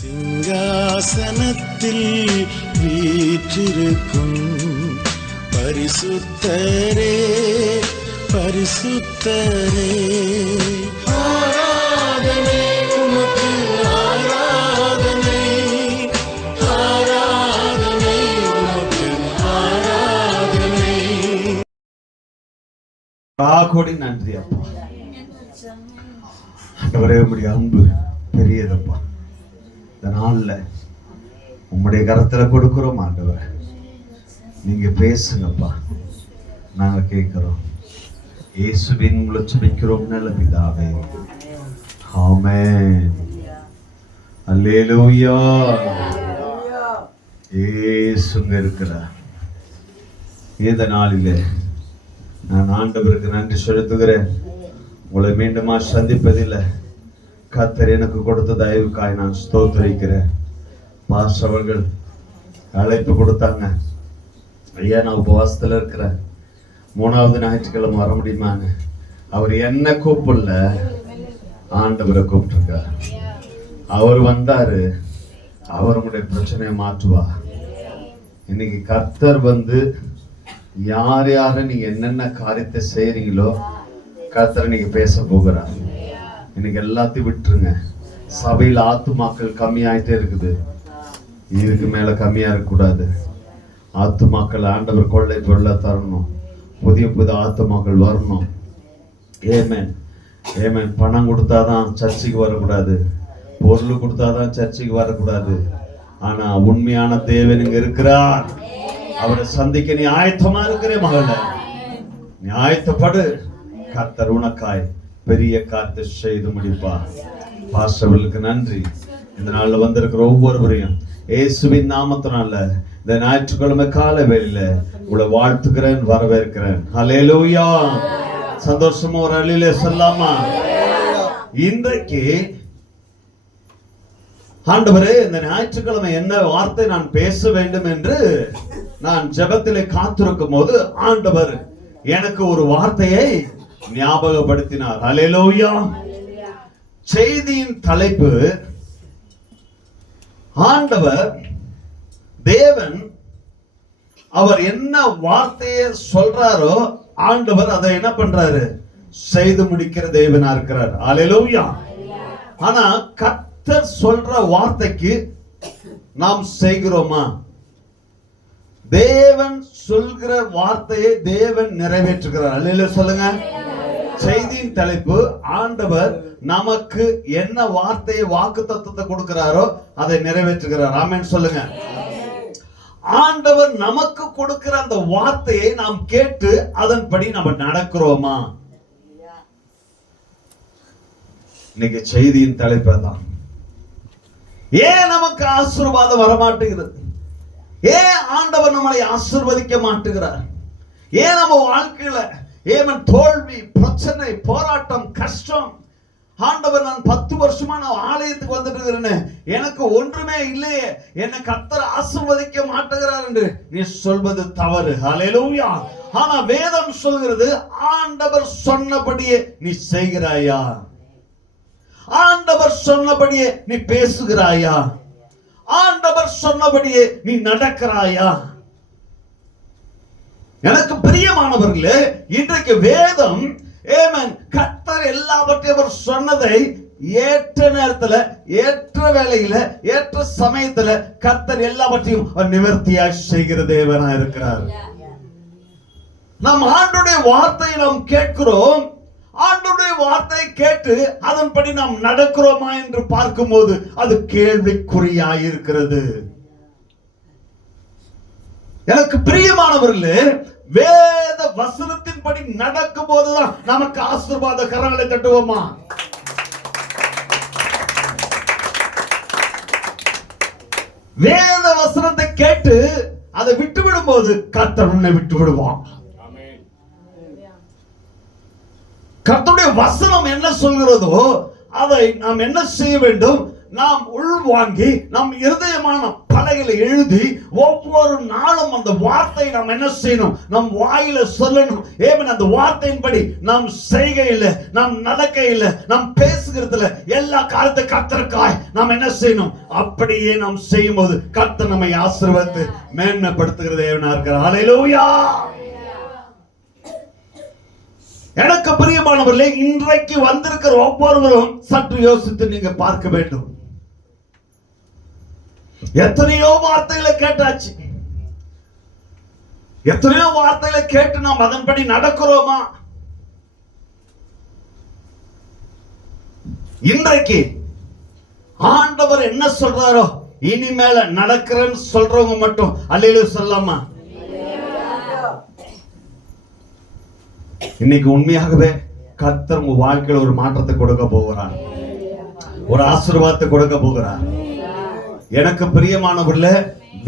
சிங்காசனத்தில் வீற்றிருக்கும் பரிசுத்தரே பரிசுத்தரே, ஆராதனை உமக்கு ஆராதனை, ஆராதனை உமக்கு ஆராதனை. கோடி நன்றி அப்பா. ஆண்டவரே, உம்முடைய அன்பு பெரியதப்பா. இந்த நாள்ல உம்முடைய கரத்துல கொடுக்கிறோம் ஆண்டவர். நீங்க பேசுங்கப்பா, நாங்க கேட்கிறோம். இயேசுவின் மூலம் ஜெபிக்கிறோம் நல்ல பிதாவே, ஆமென். அல்லேலூயா. இயேசுங்க இருக்கிறார். இந்த நாளிலே நான் ஆண்டவருக்கு நன்றி செலுத்துகிறேன். உங்களை மீண்டுமா சந்திப்பதில்லை. கர்த்தர் எனக்கு கொடுத்த தயவுக்காய் நான் ஸ்தோத்திரிக்கிறேன். பாஸ்டர் அவர்கள் அழைப்பு கொடுத்தாங்க, ஐயா நான் உபவாசத்துல இருக்கிறேன், 3வது ஞாயிற்றுக்கிழமை வர முடியுமான்னு. அவர் என்ன கூப்பிடல, ஆண்டவரை கூப்பிட்டுருக்கார். அவர் வந்தாரு, அவருடைய பிரச்சனையை மாற்றுவா. இன்னைக்கு கர்த்தர் யார் யார நீங்க என்னென்ன காரியத்தை செய்யறீங்களோ கர்த்தர் நீங்க பேச போகிறார். இன்னைக்கு எல்லாத்தையும் விட்டுருங்க. சபையில் ஆத்துமாக்கள் கம்மியாயிட்டே இருக்குது. இதுக்கு மேல கம்மியா இருக்கக்கூடாது. ஆத்துமாக்கள் ஆண்டவர் கொள்ளை பொருளை தரணும். புதிய புதிய ஆத்துமாக்கள் வரணும். ஏமேன் ஏமேன். பணம் கொடுத்தாதான் சர்ச்சைக்கு வரக்கூடாது, பொருள் கொடுத்தாதான் சர்ச்சைக்கு வரக்கூடாது. ஆனா உண்மையான தேவன் இங்க இருக்கிறார். அவரை சந்திக்க நீ ஆயத்தமா இருக்கிற மகள, நீ ஆயத்தப்படு. கர்த்தர் உனக்காய் பெரிய காரியத்தை செய்து முடிப்பா. பாஸ்டர்களுக்கு நன்றி. இந்த நாள்ல வந்திருக்கிற ஒவ்வொருவரையும் இயேசுவின் நாமத்தினால இந்த ஞாயிற்றுக்கிழமை கால வேளையில உங்களை வாழ்த்துக்கிறேன், வரவேற்கிறேன். ஹல்லேலூயா. சந்தோஷமா ஒரு அழிலே சொல்லாமா? இன்றைக்கு ஆண்டவரே, இந்த ஞாயிற்றுக்கிழமை என்ன வார்த்தை நான் பேச வேண்டும் என்று நான் ஜெபத்திலே காத்திருக்கும் போது ஆண்டவர் எனக்கு ஒரு வார்த்தையை ஞாபகப்படுத்தினார். ஹல்லேலூயா. செய்தியின் தலைப்பு, ஆண்டவர் தேவன் அவர் என்ன வார்த்தையை சொல்றாரோ ஆண்டவர் அதை என்ன பண்றாரு, செய்து முடிக்கிற தேவனா இருக்கிறார். ஹல்லேலூயா. ஆனா கர்த்தர் சொல்ற வார்த்தைக்கு நாம் செய்கிறோமா? தேவன் சொல்கிற வார்த்தையை தேவன் நிறைவேற்றுகிறார். அல்லேலூயா சொல்லுங்க. செய்தியின் தலைப்பு, ஆண்டவர் நமக்கு என்ன வார்த்தையை வாக்குத்தத்தத்தை கொடுக்கிறாரோ அதை நிறைவேற்றுகிறார். ஆமென் சொல்லுங்க. ஆண்டவர் நமக்கு கொடுக்கிற அந்த வார்த்தையை நாம் கேட்டு அதன்படி நம்ம நடக்கிறோமா? இன்னைக்கு செய்தியின் தலைப்பு தான். ஏன் நமக்கு ஆசீர்வாதம் வரமாட்டேங்குது? ஏன் ஆண்டவர் நம்மளை ஆசீர்வதிக்க மாட்டுகிறார்? ஏன் நம்ம வாழ்க்கையில ஏமன் தோல்வி, பிரச்சனை, போராட்டம், கஷ்டம்? ஆண்டவர், நான் 10 வருஷமா நான் ஆலயத்துக்கு வந்துட்டு இருக்கிறேன், எனக்கு ஒன்றுமே இல்லையே, என்னை கர்த்தர் ஆசீர்வதிக்க மாட்டுகிறார் என்று நீ சொல்வது தவறு. ஹல்லேலூயா. ஆனா வேதம் சொல்கிறது, ஆண்டவர் சொன்னபடியே நீ செய்கிறாயா? ஆண்டவர் சொன்னபடியே நீ பேசுகிறாயா? ஆண்டவர் சொன்னபடியே நீ நடக்கிறாயா? எனக்கு பிரியமானவர்களே, இன்றைக்கு வேதம் கர்த்தர் எல்லாவற்றையும் அவர் சொன்னதை ஏற்ற நேரத்துல, ஏற்ற வேளையில, ஏற்ற சமயத்துல கர்த்தர் எல்லாவற்றையும் நிவர்த்தியாய் செய்கிற தேவனா இருக்கிறார். நம் ஆண்டுடைய வார்த்தையை நாம் கேட்கிறோம். ஆண்டவருடைய வார்த்தையை கேட்டு அதன்படி நாம் நடக்கிறோமா என்று பார்க்கும்போது அது கேள்விக்குறியாய் இருக்கிறது. எனக்கு பிரியமானவர்களே, வேத வசனத்தின்படி நடக்கும் போதுதான் நமக்கு ஆசீர்வாத கரங்களை தட்டுவோமா? வேத வசனத்தை கேட்டு அதை விட்டுவிடும் போது கர்த்தர் உன்னை விட்டு விடுவான். கர்த்தருடைய வசனம் என்ன சொல்கிறதோ அதை நாம் என்ன செய்ய வேண்டும்? நாம் உள்வாங்கி நம் இருதயமான பலகையில எழுதி ஒவ்வொரு நாளும் அந்த வார்த்தை நாம் என்ன செய்யணும், நம் வாயில சொல்லணும். ஏன் அந்த வார்த்தையின்படி நாம் செய்கையில, நாம் நடக்கையில, நாம் பேசுகிறதுல எல்லா காலத்தை கர்த்தருக்காய் நாம் என்ன செய்யணும். அப்படியே நாம் செய்யும் போது கர்த்தர் நம்மை ஆசீர்வதித்து மேன்மைப்படுத்துகிற தேவனா இருக்கிறார். ஹல்லேலூயா. எனக்கு பிரியமானவர்களே, இன்றைக்கு வந்திருக்கிற ஒவ்வொருவரும் சற்று யோசித்து நீங்க பார்க்க வேண்டும். எத்தனையோ வார்த்தைகளை கேட்டாச்சு, எத்தனையோ வார்த்தைகளை கேட்டு நாம் அதன்படி நடக்கிறோமா? இன்றைக்கு ஆண்டவர் என்ன சொல்றாரோ இனிமேல நடக்கிறேன்னு சொல்றவங்க மட்டும் அல்லேலூயா சொல்லலாமா? இன்னைக்கு உண்மையாகவே கர்த்தர் உங்க வாழ்க்கையில ஒரு மாற்றத்தை கொடுக்க போகிறார், ஒரு ஆசீர்வாதத்தை கொடுக்க போகிறார். எனக்கு பிரியமானவர்களே,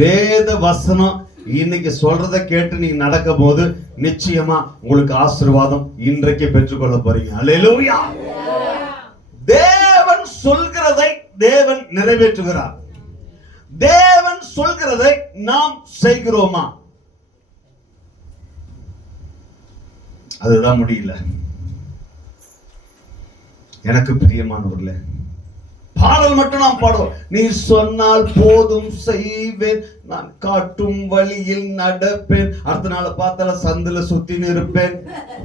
வேத வசனம் இன்னைக்கு சொல்றதை கேட்டு நீங்க நடக்கும் போது நிச்சயமா உங்களுக்கு ஆசீர்வாதம் இன்றைக்கு பெற்றுக்கொள்ள போறீங்க. அல்லேலூயா. தேவன் சொல்கிறதை தேவன் நிறைவேற்றுகிறார். தேவன் சொல்கிறதை நாம் செய்கிறோமா? அதுதான் முடியல. எனக்கு பிரியமானவர்களே, பாடல் மட்டும் நாம் பாடுவோம். நீ சொன்னால் போதும் செய்வேன், நான் காட்டும் வழியில் நடப்பேன், அடுத்த நாள் பார்த்தால சந்தில சுத்தி நிற்பேன்,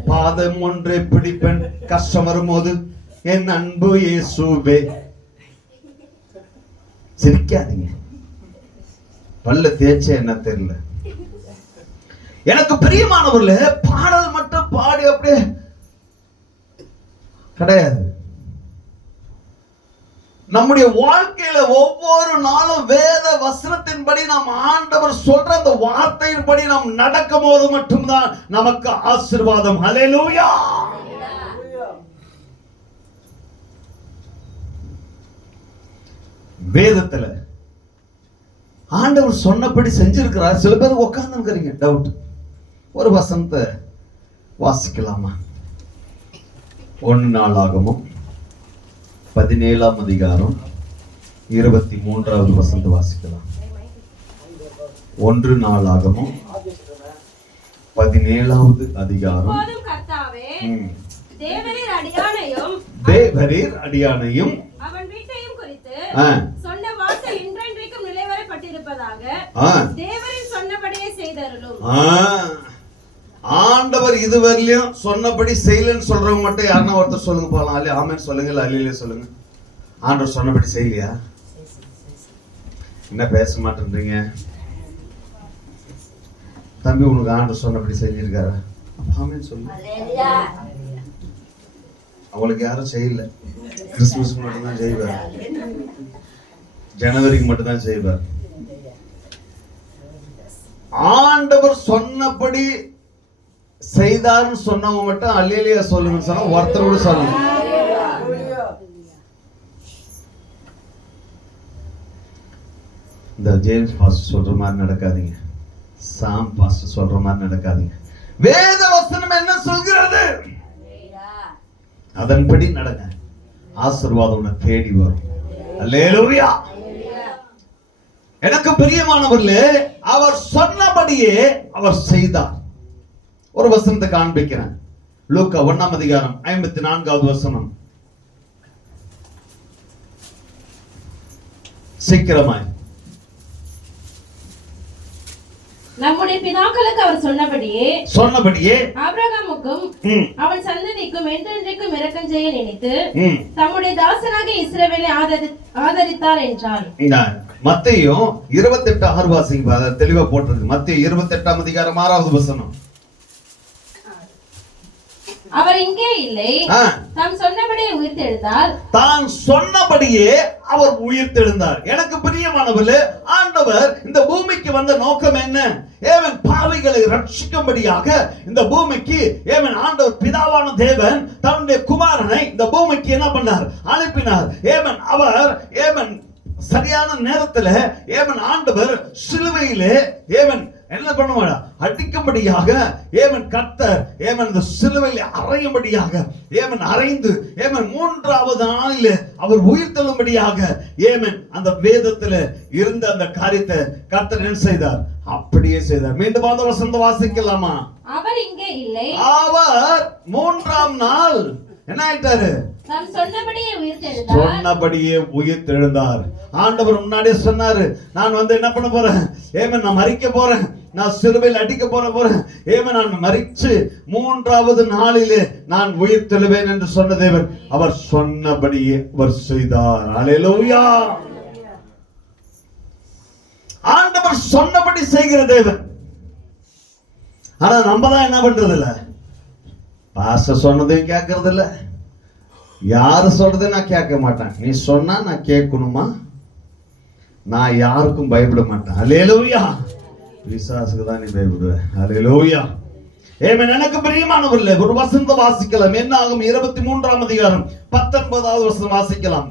பாதம் ஒன்றை பிடிப்பேன், கஷ்டம் வரும்போது என் அன்பு இயேசுவே. சிரிக்காதீங்க, பல்ல தேய்ச்ச என்ன தெரியல. எனக்கு பிரியமானவர்களே, பாடல் மட்டும் பாடி அப்படியே கிடையாது. நம்முடைய வாழ்க்கையில ஒவ்வொரு நாளும் வேத வசனத்தின்படி நாம் ஆண்டவர் சொல்ற அந்த வார்த்தையின்படி நாம் நடக்கும் போது மட்டும்தான் நமக்கு ஆசீர்வாதம். ஹல்லேலூயா. வேதத்துல ஆண்டவர் சொன்னபடி செஞ்சிருக்கிறார். சில பேர் உட்கார்ந்துருக்கிறீங்க, டவுட். ஒரு வசனத்தை வாசிக்கலாமா? 1 நாளாகமம் 17ஆம் அதிகாரம் 23வது வசனத்தை வாசிக்கலாம். 1 நாளாகமம் 17வது அதிகாரம். தேவரீர் அடியானையும் அவன் வீட்டையும் குறித்து சொன்ன வார்த்தை இன்றைக்கும் நிலைவரப்பட்டிருப்பதாக தேவரின் சொன்னபடியே செய்தருளும். ஆண்டவர் இதுவரையிலும் சொன்னபடி செய்யலன்னு சொல்றவங்க மட்டும் யாருன்னா ஒருத்தர் சொல்லுங்க போலாம். அல்ல ஆமென் சொல்லுங்க, இல்ல அல்லையிலே சொல்லுங்க. ஆண்டவர் சொன்னபடி செய்யலையா? என்ன பேச மாட்டேன்றீங்க? தம்பி, உனக்கு ஆண்டவர் சொன்னபடி செஞ்சிருக்காரா? ஆமென் சொல்லு. அவங்களுக்கு யாரும் செய்யல. கிறிஸ்துமஸ் மட்டும்தான் செய்வார், ஜனவரிக்கு மட்டும்தான் செய்வார். ஆண்டவர் சொன்னபடி செய்தார்னு சொன்னவங்க மட்டும் அல்லேலூயா சொல்லுங்க சொன்னா ஒருத்தர் கூட சொல்லுங்க. இந்த ஜேம்ஸ் பாஸ்டர் சொல்ற மாதிரி நடக்காதீங்க, சாம் பாஸ்டர் சொல்ற மாதிரி நடக்காதீங்க. வேத வசனம் என்ன சொல்கிறது அதன்படி நடங்க, ஆசீர்வாதம் உன்னை தேடி வரும். அல்லேலூயா. எனக்கு பிரியமானவர்களே, அவர் சொன்னபடியே அவர் செய்தார். ஒரு வசனத்தை காண்பிக்கிறேன். லூக்கா 1ஆம் அதிகாரம் 54வது வசனம். சீக்கிரமாய். நம்முடைய பிதாக்களுக்கு அவர் சொன்னபடியே ஆபிரகாமுக்கும் அவன் சந்ததிக்கும் என்றென்றைக்கும் இரக்கம் செய்ய நினைத்து தம்முடைய தாசனாக இஸ்ரவேலை ஆதரித்தார் என்றார். மத்தேயு 28:6 வாசிங்க, தெளிவா போட்டிருக்கு. மத்தேயு 28ஆம் அதிகாரம் 6வது வசனம். அவர் இங்கே இல்லை, தாம் சொன்னபடியே உயிர்த்தெழுந்தார். தான் சொன்னபடியே அவர் உயிர்த்தெழுந்தார். எனக்கு பிரியமானவர்களே, ஆண்டவர் இந்த பூமிக்கு வந்த நோக்கம் என்ன? ஏவன் பாவிகளை ரட்சிக்கும்படியாக இந்த பூமிக்கு ஏவன் ஆண்டவர் பிதாவான தேவன் தன்னுடைய குமாரனை இந்த பூமிக்கு என்ன பண்ணார்? அனுப்பினார். ஏவன் அவர் ஏவன் சரியான நேரத்தில் ஏவன் ஆண்டவர் சிலுவையிலே ஏவன் என்ன பண்ணுவாங்க? அடிக்கும்படியாக ஏமன் கர்த்தர் ஏமன் இந்த சிலுவையில் அறையும்படியாக ஏமன் அறைந்து ஏமன் 3வது நாளில் அவர் உயிர் தள்ளும்படியாக ஏமன் அந்த வேதத்தில் இருந்த அந்த காரியத்தை கர்த்தர் என்ன செய்தார்? அப்படியே செய்தார். மீண்டும் அந்த வசனத்தை வாசிக்கலாமா? அவர் இங்கே இல்லை. அவர் 3ஆம் நாள் என்ன ஆயிட்டாரு? தாம் சொன்னபடியே உயிர்த்தெழுந்தார். சொன்னபடியே உயிர்த்தெழுந்தார். ஆண்டவர் முன்னாடியே சொன்னாரு, நான் வந்து என்ன பண்ண போறேன்? ஏமன் நான் மரிக்க போறேன், நான் சிலுவையில் அடிக்க போறேன், ஏமன் நான் மரிச்சு 3வது நாளிலே நான் உயிர்த்தெழுவேன் என்று சொன்ன தேவன் அவர் சொன்னபடியே அவர் செய்தார். அல்லேலூயா. ஆண்டவர் சொன்னபடி செய்கிற தேவன். ஆனா நம்ம தான் என்ன பண்றது இல்ல, பாஸ்டர் சொன்னதையும் கேட்கறது இல்ல, யாரு சொல்றதை நான் கேட்க மாட்டேன். நீ சொன்னா நான் கேட்கணுமா? நான் யாருக்கும் பயப்பட மாட்டேன். அல்லேலூயா. பிசாசுக்கு தான் நீ பயப்படுவ. அல்லேலூயா. ஏமேன். எனக்கு பிரியமானவர்களே, ஒரு வசனத்தை வாசிக்கலாம். என்ன ஆகும்? 23ஆம் அதிகாரம் 19வது வசனம் வாசிக்கலாம்.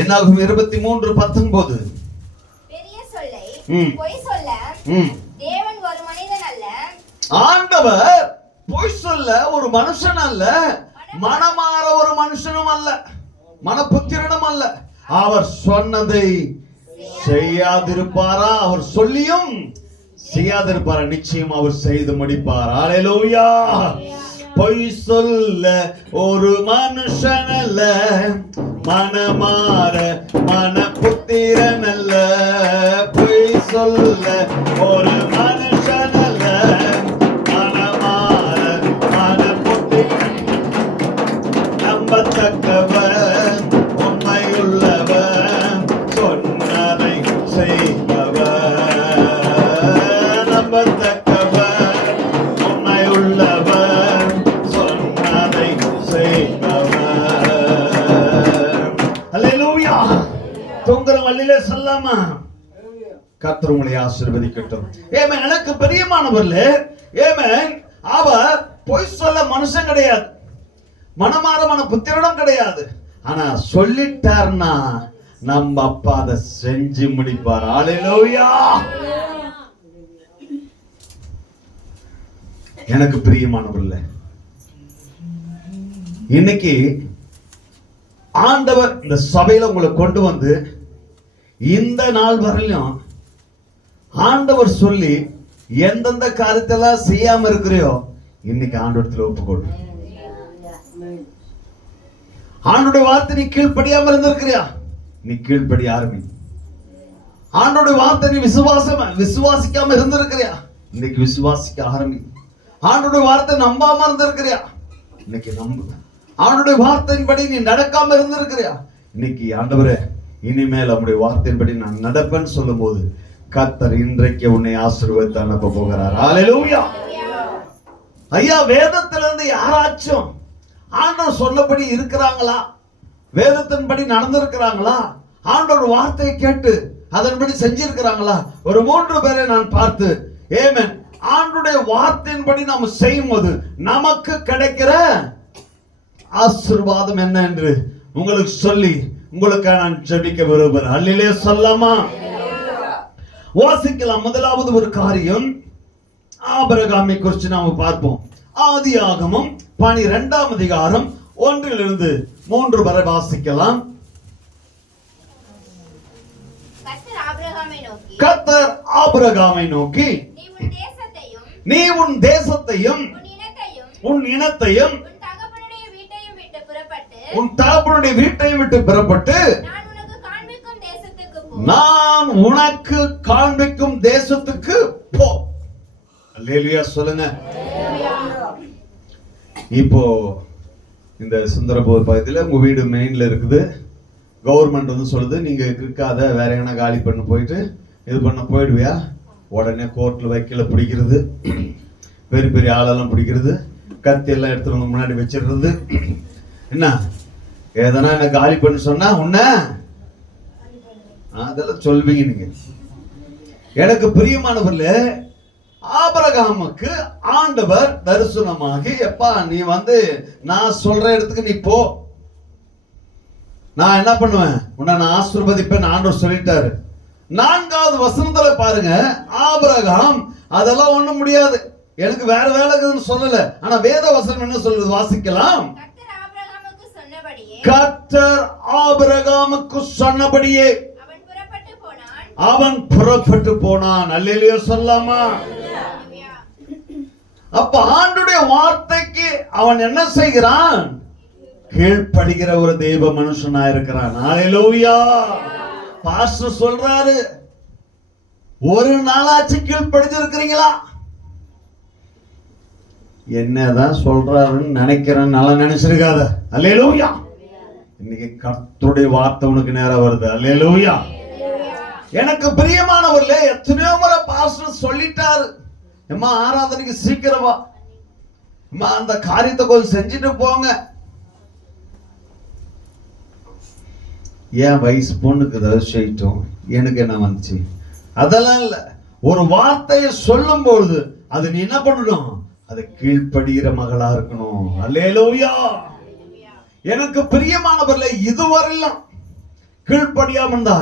என்னாகும்? 23:19. பெரிய சொல்லை பொய் சொல்ல தேவன் ஒரு மனிதன் அல்ல. ஆண்டவர் பொய் சொல்ல ஒரு மனுஷன் அல்ல, மனமாற ஒரு மனுஷனும் அல்ல, மனப்புத்திரனும் அல்ல. அவர் சொன்னதை செய்யாதிருப்பாரா? அவர் சொல்லியும் செய்யாதிருப்பாரா? நிச்சயம் அவர் செய்து முடிப்பார். அல்லேலூயா. பொய் சொல்ல ஒரு மனுஷன் அல்ல, மனமாற மனப்புத்திரன் அல்ல. பொய் சொல்ல ஒரு மனுஷன் அல்ல, மனமாற மனப்புத்திரன். நம்பத்தக்கவன், உண்மையுள்ளவன், சொன்னதை செய்பவன். நம்பத்தக்கவன், உண்மையுள்ளவன், சொன்னதை செய்பவன். அல்லேலூயா. தூங்குற வழியிலே சொல்லாமா? கர்த்தர் உங்களை ஆசீர்வதிக்கட்டும். ஏமேன். எனக்கு பிரியமானவர்களே, ஏமேன், அவர் பொய் சொல்ல மனுஷன் கிடையாது, மனமாற மனப்புத்திரனும் கிடையாது. ஆனா சொல்லிட்டார்னா நம்ம அப்பா அதை செஞ்சு முடிப்பார். அல்லேலூயா. எனக்கு பிரியமானவர்களே, இன்னைக்கு ஆண்டவர் இந்த சபையில உங்களை கொண்டு வந்து இந்த நாள் வரையிலும் ஆண்டவர் சொல்லி எந்தெந்த காரியத்தெல்லாம் செய்யாம இருக்கிறியோ இன்னைக்கு ஆண்டவரத்துல ஒப்புக்கொடு. ஆண்டோட வார்த்தை நீ கீழ்ப்படியாம இருந்திருக்கிறியா? நீ கீழ்ப்படி ஆரம்பி. ஆண்டோட வார்த்தை நீ விசுவாசிக்காம இருந்திருக்கிறியா? இன்னைக்கு விசுவாசிக்க ஆரம்பி. ஆண்டோட வார்த்தை நம்பாம இருந்திருக்கிறியா? இன்னைக்கு நம்பு. ஆண்டோட வார்த்தையின்படி நீ நடக்காம இருந்திருக்கிறியா? இன்னைக்கு ஆண்டவரே, இனிமேல் அவருடைய வார்த்தையின்படி நான் நடப்பேன்னு சொல்லும் போது கர்த்தர் இன்றைக்கு உன்னை ஆசீர்வதித்து அனுப்ப போகிறார். அல்லேலூயா. ஐயா, வேதத்திலிருந்து யாராச்சும் ஆண்டவர் சொன்னபடி இருக்கிறாங்களா? வேதத்தின்படி நடந்திருக்கிறாங்களா? ஆண்டவர் வார்த்தையை கேட்டு அதன்படி செஞ்சிருக்கிறாங்களா? ஒரு 3 பேரை நான் பார்த்து, ஏமேன், ஆண்டவருடைய வார்த்தையின்படி நாம் செய்யும் போது நமக்கு கிடைக்கிற ஆசீர்வாதம் என்ன என்று உங்களுக்கு சொல்லி உங்களுக்காக நான் ஜெபிக்க விரும்புகிறேன். அல்லேலூயா சொல்லாமா? வாசிக்கலாம். முதலாவது ஒரு காரியம், ஆபிரகாமை குறித்து நாம் பார்ப்போம். ஆதியாகமம் 12ஆம் அதிகாரம் 1 - 3 வரை வாசிக்கலாம். கர்த்தர் ஆபிரகாமை நோக்கி, நீ உன் தேசத்தையும் உன் இனத்தையும் உன் தகப்பனுடைய வீட்டையும் விட்டு புறப்பட்டு நான் உனக்கு காண்பிக்கும் தேசத்துக்கு போ. அல்லேலூயா சொல்லுங்க. இப்போ இந்த சுந்தரபோர் பகுதியில் உங்க வீடு மெயின்ல இருக்குது. கவர்மெண்ட் வந்து சொல்லுது, நீங்க இருக்காத, வேற எங்கன்னா காலி பண்ண போயிட்டு இது பண்ண போயிடுவியா? உடனே கோர்ட்ல வைக்கல பிடிக்கிறது, பெரிய பெரிய ஆளெல்லாம் பிடிக்கிறது, கத்தி எல்லாம் எடுத்துட்டு வந்து முன்னாடி வச்சிடுறது. என்ன ஏதனா என்ன காலி பண்ண சொன்னா உன்ன அதெல்லாம் சொல்வீங்க நீங்க. எனக்கு பிரியமானவர்களே, ஆபிரகாமுக்கு ஆண்டவர் தரிசனமாகி, எப்பா நீ வந்து நான் சொல்ற இடத்துக்கு நீ போ, நான் என்ன பண்ணுவேன், உன்னை நான் ஆசீர்வதிப்பேன் ஆண்டவர் சொல்லிட்டாரு. 4வது வசனத்துல பாருங்க, ஆபிரகாம் அதெல்லாம் ஒண்ணும் முடியாது, எனக்கு வேற வேலை இருக்குதுன்னு சொல்லல. ஆனா வேத வசனம் என்ன சொல்லுது, வாசிக்கலாம். கர்த்தர் ஆபிரகாமுக்கு சொன்னபடியே அவன் புறப்பட்டு போனான். அல்லேலூயா சொல்லாமா? அப்ப ஆண்டுடைய வார்த்தைக்கு அவன் என்ன செய்கிறான், கீழ்ப்படுகிற ஒரு தெய்வ மனுஷனா இருக்கிறான். அல்லேலூயா. பாஸ்டர் சொல்றாரு, ஒரு நாளாச்சு கீழ்ப்படிஞ்சிருக்கிறீங்களா? என்னதான் சொல்றாருன்னு நினைக்கிறேன், நல்லா நினைச்சிருக்காத. அல்லேலூயா. இன்னைக்கு கர்த்தருடைய வார்த்தை உனக்கு நேரம் வருது. அல்லேலூயா. எனக்கு பிரியமானவர்களே, எத்தனையோ முறை பாஸ்டர் சொல்லிட்டாரு, அம்மா ஆராதனைக்கு சீக்கிரமா, அம்மா அந்த காரியத்தை கொஞ்சம் செஞ்சுட்டு போங்க. ஏன் வயசு பொண்ணுக்கு ஏதாவது செய்யட்டும், எனக்கு என்ன வந்துச்சு, அதெல்லாம் இல்ல. ஒரு வார்த்தையை சொல்லும் பொழுது அது நீ என்ன பண்ணணும், அது கீழ்ப்படுகிற மகளா இருக்கணும். அல்லேலூயா. எனக்கு பிரியமானவர்களே, இதுவரையிலும் கீழ்ப்படியாம இருந்தா,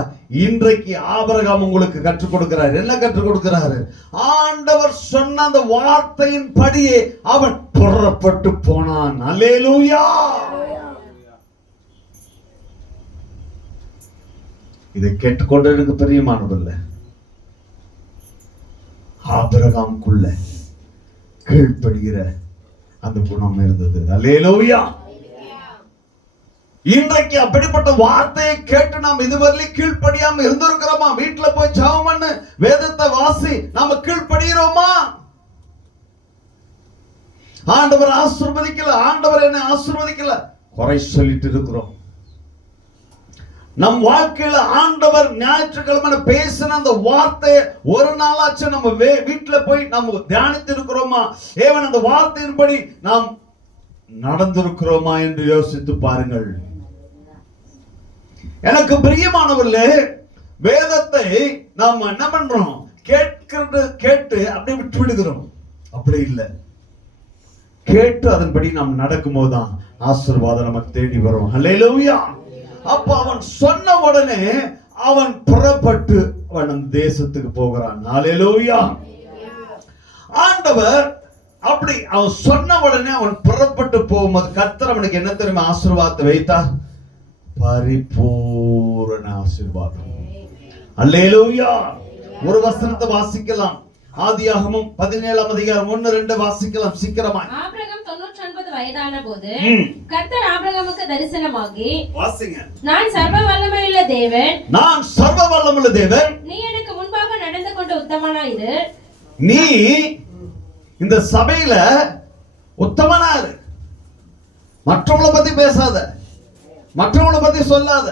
இன்றைக்கு ஆபிரகாம் உங்களுக்கு கற்றுக் கொடுக்கிறார். என்ன கற்றுக் கொடுக்கிறாரு? ஆண்டவர் சொன்ன அந்த வார்த்தையின் படியே அவன் புறப்பட்டு போனான். அல்லேலூயா. இதை கேட்டுக்கொண்டு எனக்கு பிரியமானவர்களே, ஆபிரகாமுக்குள்ள கீழ்ப்படுகிற அந்த குணம் இருந்தது. அல்லேலூயா. இன்றைக்கு அப்படிப்பட்ட வார்த்தையை கேட்டு நாம் இதுவரை கீழ்ப்படியாம இருந்திருக்கிறோமா? வீட்டுல போய் ஜெபம் பண்ணு, வேதத்தை வாசி, நாம கீழ்ப்படுகிறோமா? ஆண்டவர் ஆசீர்வதிக்கல, ஆண்டவர் என்ன ஆசீர்வதிக்கல, குறை சொல்லிட்டு இருக்கிறோம். நம் வாழ்க்கையில ஆண்டவர் ஞாயிற்றுக்கிழமை பேசின அந்த வார்த்தையை ஒரு நாளாச்சும் நம்ம வீட்டுல போய் நம்ம தியானித்து இருக்கிறோமா? ஏவன் அந்த வார்த்தையின்படி நாம் நடந்திருக்கிறோமா என்று யோசித்து பாருங்கள். எனக்கு பிரியமானவர்களே, வேதத்தை நாம் என்ன பண்றோம், கேட்டு அப்படியே விட்டு விடுகிறோம். அப்படி இல்லை, கேட்டு அதன்படி நாம் நடக்கும் போதுதான் ஆசீர்வாதம் நமக்கு தேடி வரும். அல்லேலூயா. அப்ப அவன் சொன்ன உடனே அவன் புறப்பட்டு அவன் தேசத்துக்கு போகிறான். அல்லேலூயா. ஆண்டவர் அப்படி அவன் சொன்ன உடனே அவன் புறப்பட்டு போகும்போது கர்த்தர் அவனுக்கு என்ன தெரியுமா ஆசீர்வாதத்தை வைத்தார்? பரிபூரண ஆசீர்வாதம். அல்லேலூயா. ஒரு வசனத்தை வாசிக்கலாம். ஆதியாகமம் 17ஆம் அதிகாரம் 1-2 வாசிக்கலாம் சீக்கிரமாய். ஆபிரகாம் 99 வயதான போது கர்த்தர் ஆபிரகாமுக்கு தரிசனமாகி, வாசிங்க. நான் சர்வ வல்லமையுள்ள தேவன், நான் சர்வ வல்லமையுள்ள தேவன், நீ எனக்கு முன்பாக நடந்து கொண்ட உத்தமனா இரு. நீ இந்த சபையில உத்தமனா இரு. மற்றவங்கள பத்தி பேசாத, மற்றவங்கள பத்தி சொல்லாத,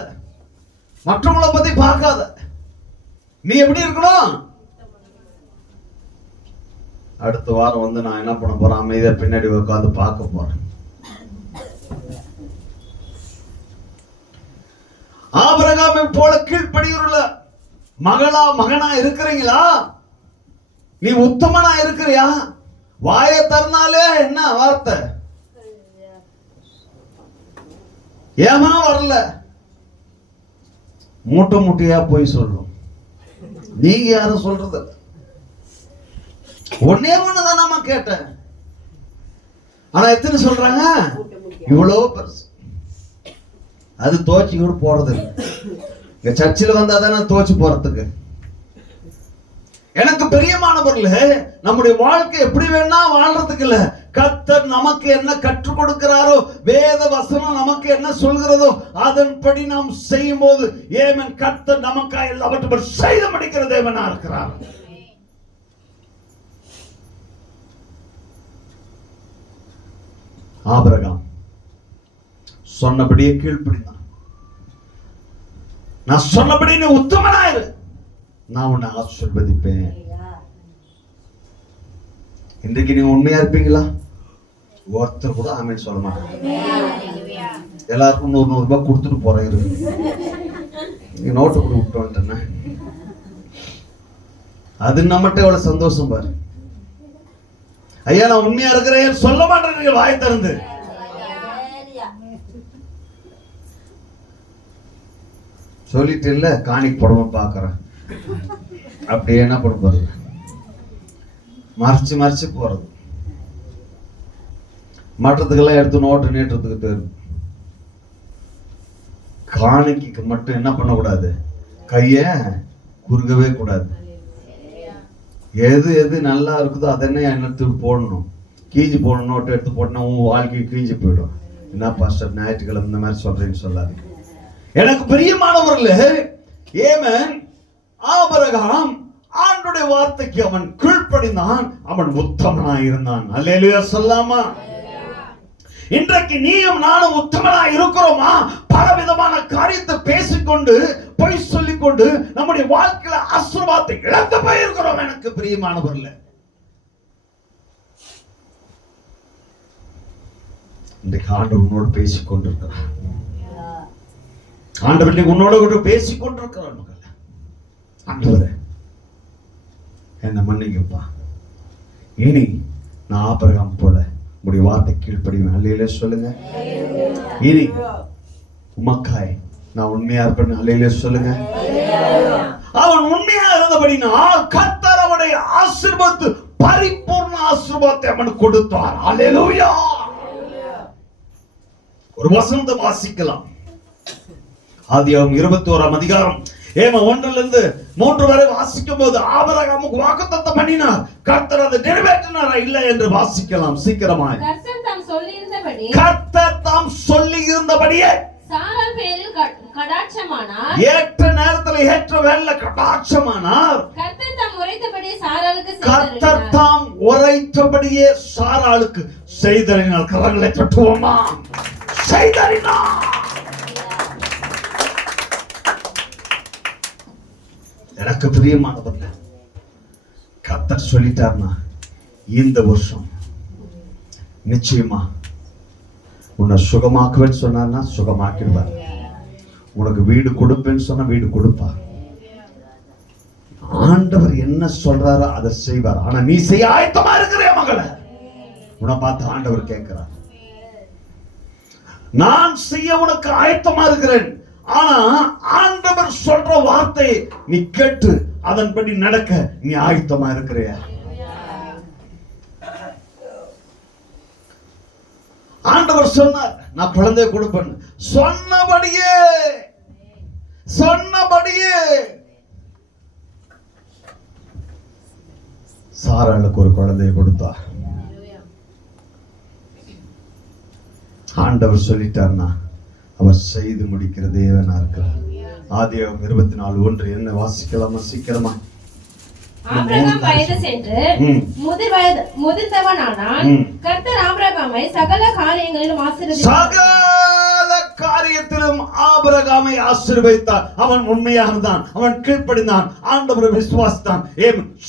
மற்றவங்கள பத்தி பார்க்காத. நீ எப்படி இருக்கணும்? அடுத்த வாரம் நான் என்ன பண்ண போறேன், அமைதியா பின்னாடி உட்காந்து பார்க்க போறேன். ஆபிரகாமை போல கீழ்ப்படியுள்ள மகனா இருக்கிறீங்களா? நீ உத்தமனா இருக்கிறியா? வாயை திறந்தாலே என்ன வார்த்தை? ஏமா வரல, மூட்டை மூட்டையா போய் சொல்லும். நீங்க யாரும் சொல்றது ஒன்னே ஒண்ணுதான் நாம கேட்டேன். ஆனா எத்தனை சொல்றாங்க? இவ்வளவு பெருசு. அது தோச்சி கூட போறது இங்க சர்ச்சில் வந்தாதானே தோச்சு போறதுக்கு. எனக்கு பிரியமானவர்களே, நம்முடைய வாழ்க்கை எப்படி வேணா வாழ்றதுக்கு இல்ல, கர்த்தர் நமக்கு என்ன கற்றுக் கொடுக்கிறாரோ, வேத வசனம் நமக்கு என்ன சொல்கிறதோ அதன்படி நாம் செய்யும் போது ஏமன் கர்த்தர் நமக்காக எல்லாவற்றையும் செய்து முடிக்கிற தேவனா இருக்கிறார். ஆபிரகாம் சொன்னபடியே கீழ்ப்படிந்தான். நான் சொன்னபடி நீ உத்தமனாயிரு, நான் உன்னை ஆசீர்வதிப்பேன். இன்றைக்கு நீங்க உண்மையா இருப்பீங்களா? ஒருத்தர் கூட ஆமென் சொல்ல மாட்டாங்க. எல்லாருக்கும் 100 ரூபாய் கொடுத்துட்டு போறேன். நீங்க நோட்டு கூட விட்டு வந்துட்டேன். அது நம்மகிட்ட எவ்வளவு சந்தோஷம் பாரு. ஐயா நான் உண்மையா இருக்கிறேன் சொல்ல மாட்டேன். வாய் திறந்து சொல்லிட்டு இல்ல, காணிக்கு படமா பாக்குறேன். அப்படியே என்ன பண்ண போறது, மறைச்சு மறைச்சு போறது. மற்றத்துக்கெல்லாம் எடுத்து நோட்டு நீட்டுறதுக்கு தெரியும். காணிக்கைக்கு மட்டும் என்ன பண்ணக்கூடாது, கைய குறுகவே கூடாது. எது எது நல்லா இருக்குதோ அதென்ன எண்ணத்துக்கு போடணும். கீஞ்சி போடணும், நோட்டு எடுத்து போட்டோன்னா உன் வாழ்க்கை கீஞ்சி போயிடும். என்ன பாஸ்டர் ஞாயிற்றுக்கிழமை இந்த மாதிரி சொல்றேன்னு சொல்லாது. எனக்கு பிரியமானவர்களே, ஏமன் ஆபிரகாம் ஆண்டவருடைய வார்த்தைக்கு அவன் கீழ்ப்படிந்தான், அவன் உத்தமனாய் இருந்தான். அல்லேலூயா சொல்லாமா? இன்றைக்கு நீயும் நானும் உத்தமனாய் இருக்கிறோமா? பலவிதமான காரியத்தை பேசிக்கொண்டு பொய் சொல்லிக்கொண்டு நம்முடைய வாழ்க்கையில ஆசீர்வாதத்தை இழந்து போயிருக்கிறோம். எனக்கு பிரியமானவர்களே, இன்றைக்கு ஆண்டவர் உன்னோடு பேசிக் கொண்டிருக்கிறார். ஆண்டவர் உன்னோட கூட பேசிக் கொண்டிருக்கிறார். மகள, ஆண்டவரே என்ன மன்னிங்கப்பா, இனி நான் ஆபிரகாம் போல உடைய வார்த்தை கீழ்ப்படிவேன். அல்லேலூயா சொல்லுங்க. இனி உமக்காய் நான் உண்மையா இருப்பேன். அல்லேலூயா சொல்லுங்க. அவன் உண்மையா இருந்தபடினால் கர்த்தர் அவனுடைய ஆசீர்வாதத்தை, பரிபூர்ண ஆசீர்வாதத்தை அவனுக்கு கொடுத்தார். அல்லேலூயா. ஒரு வசனத்தை வாசிக்கலாம். ஆதியாகமம் 21ஆம் அதிகாரம் 1-3 வரை வாசிக்கும் போது ஆபிரகாமுக்கு வாக்குத்தத்தம் பண்ணினார், கர்த்தர் அதை நிறைவேற்றினாரா இல்லை என்று வாசிக்கலாம். சீக்கிரமாய். கர்த்தர் தாம் சொல்லி இருந்தபடியே சாராள் பேரில் கடாட்சமானார். ஏற்ற நேரத்தில் ஏற்ற வேளையில் கடாட்சமானார். கர்த்தர் தாம் உரைத்தபடியே சாராளுக்கு கர்த்தர் தாம் உரைத்தபடியே சாராளுக்கு செய்தறினார். கரங்களை தட்டுவோமா? செய்தறினார். எனக்கு பிரியமானவர்களே, கர்த்தர் சொல்லிட்டார்னா இந்த வருஷம் நிச்சயமா உன்னை சுகமாக்குவேன்னு சொன்னார்னா சுகமாக்கிடுவார். உனக்கு வீடு கொடுப்பேன்னு சொன்னா வீடு கொடுப்பார். ஆண்டவர் என்ன சொல்றாரோ அதை செய்வார். ஆனா நீ செய்ய ஆயத்தமா இருக்கிற மகளே, உன்னை பார்த்து ஆண்டவர் கேட்கிறார், நான் செய்ய உனக்கு ஆயத்தமா இருக்கிறேன். ஆனா ஆண்டவர் சொல்ற வார்த்தை நீ கேட்டு அதன்படி நடக்க நீ ஆயத்தமா இருக்கிறியா? ஆண்டவர் சொன்னார், நான் குழந்தையை கொடுப்பேன். சொன்னபடியே சாராளுக்கு ஒரு குழந்தையை கொடுத்தார். ஆண்டவர் சொல்லிட்டார்னா அவர் செய்து முடிக்கிற தேவனா இருக்கிறார். ஆதியாகமம் 24:1 என்ன வாசிக்கலாமா? சீக்கிரமா. ஆபிரகாம் வயது சென்று முதிர்ந்தவனானான். கர்த்தர் ஆபிரகாமை சகல காரியங்களிலும் ஆசீர்வதித்தார். சகல காரியத்திலும் ஆபிரகாமை ஆசீர்வதித்தார். அவன் உண்மையாக இருந்தான், அவன் கீழ்ப்படிந்தான், ஆண்டவரை விசுவாசித்தான்.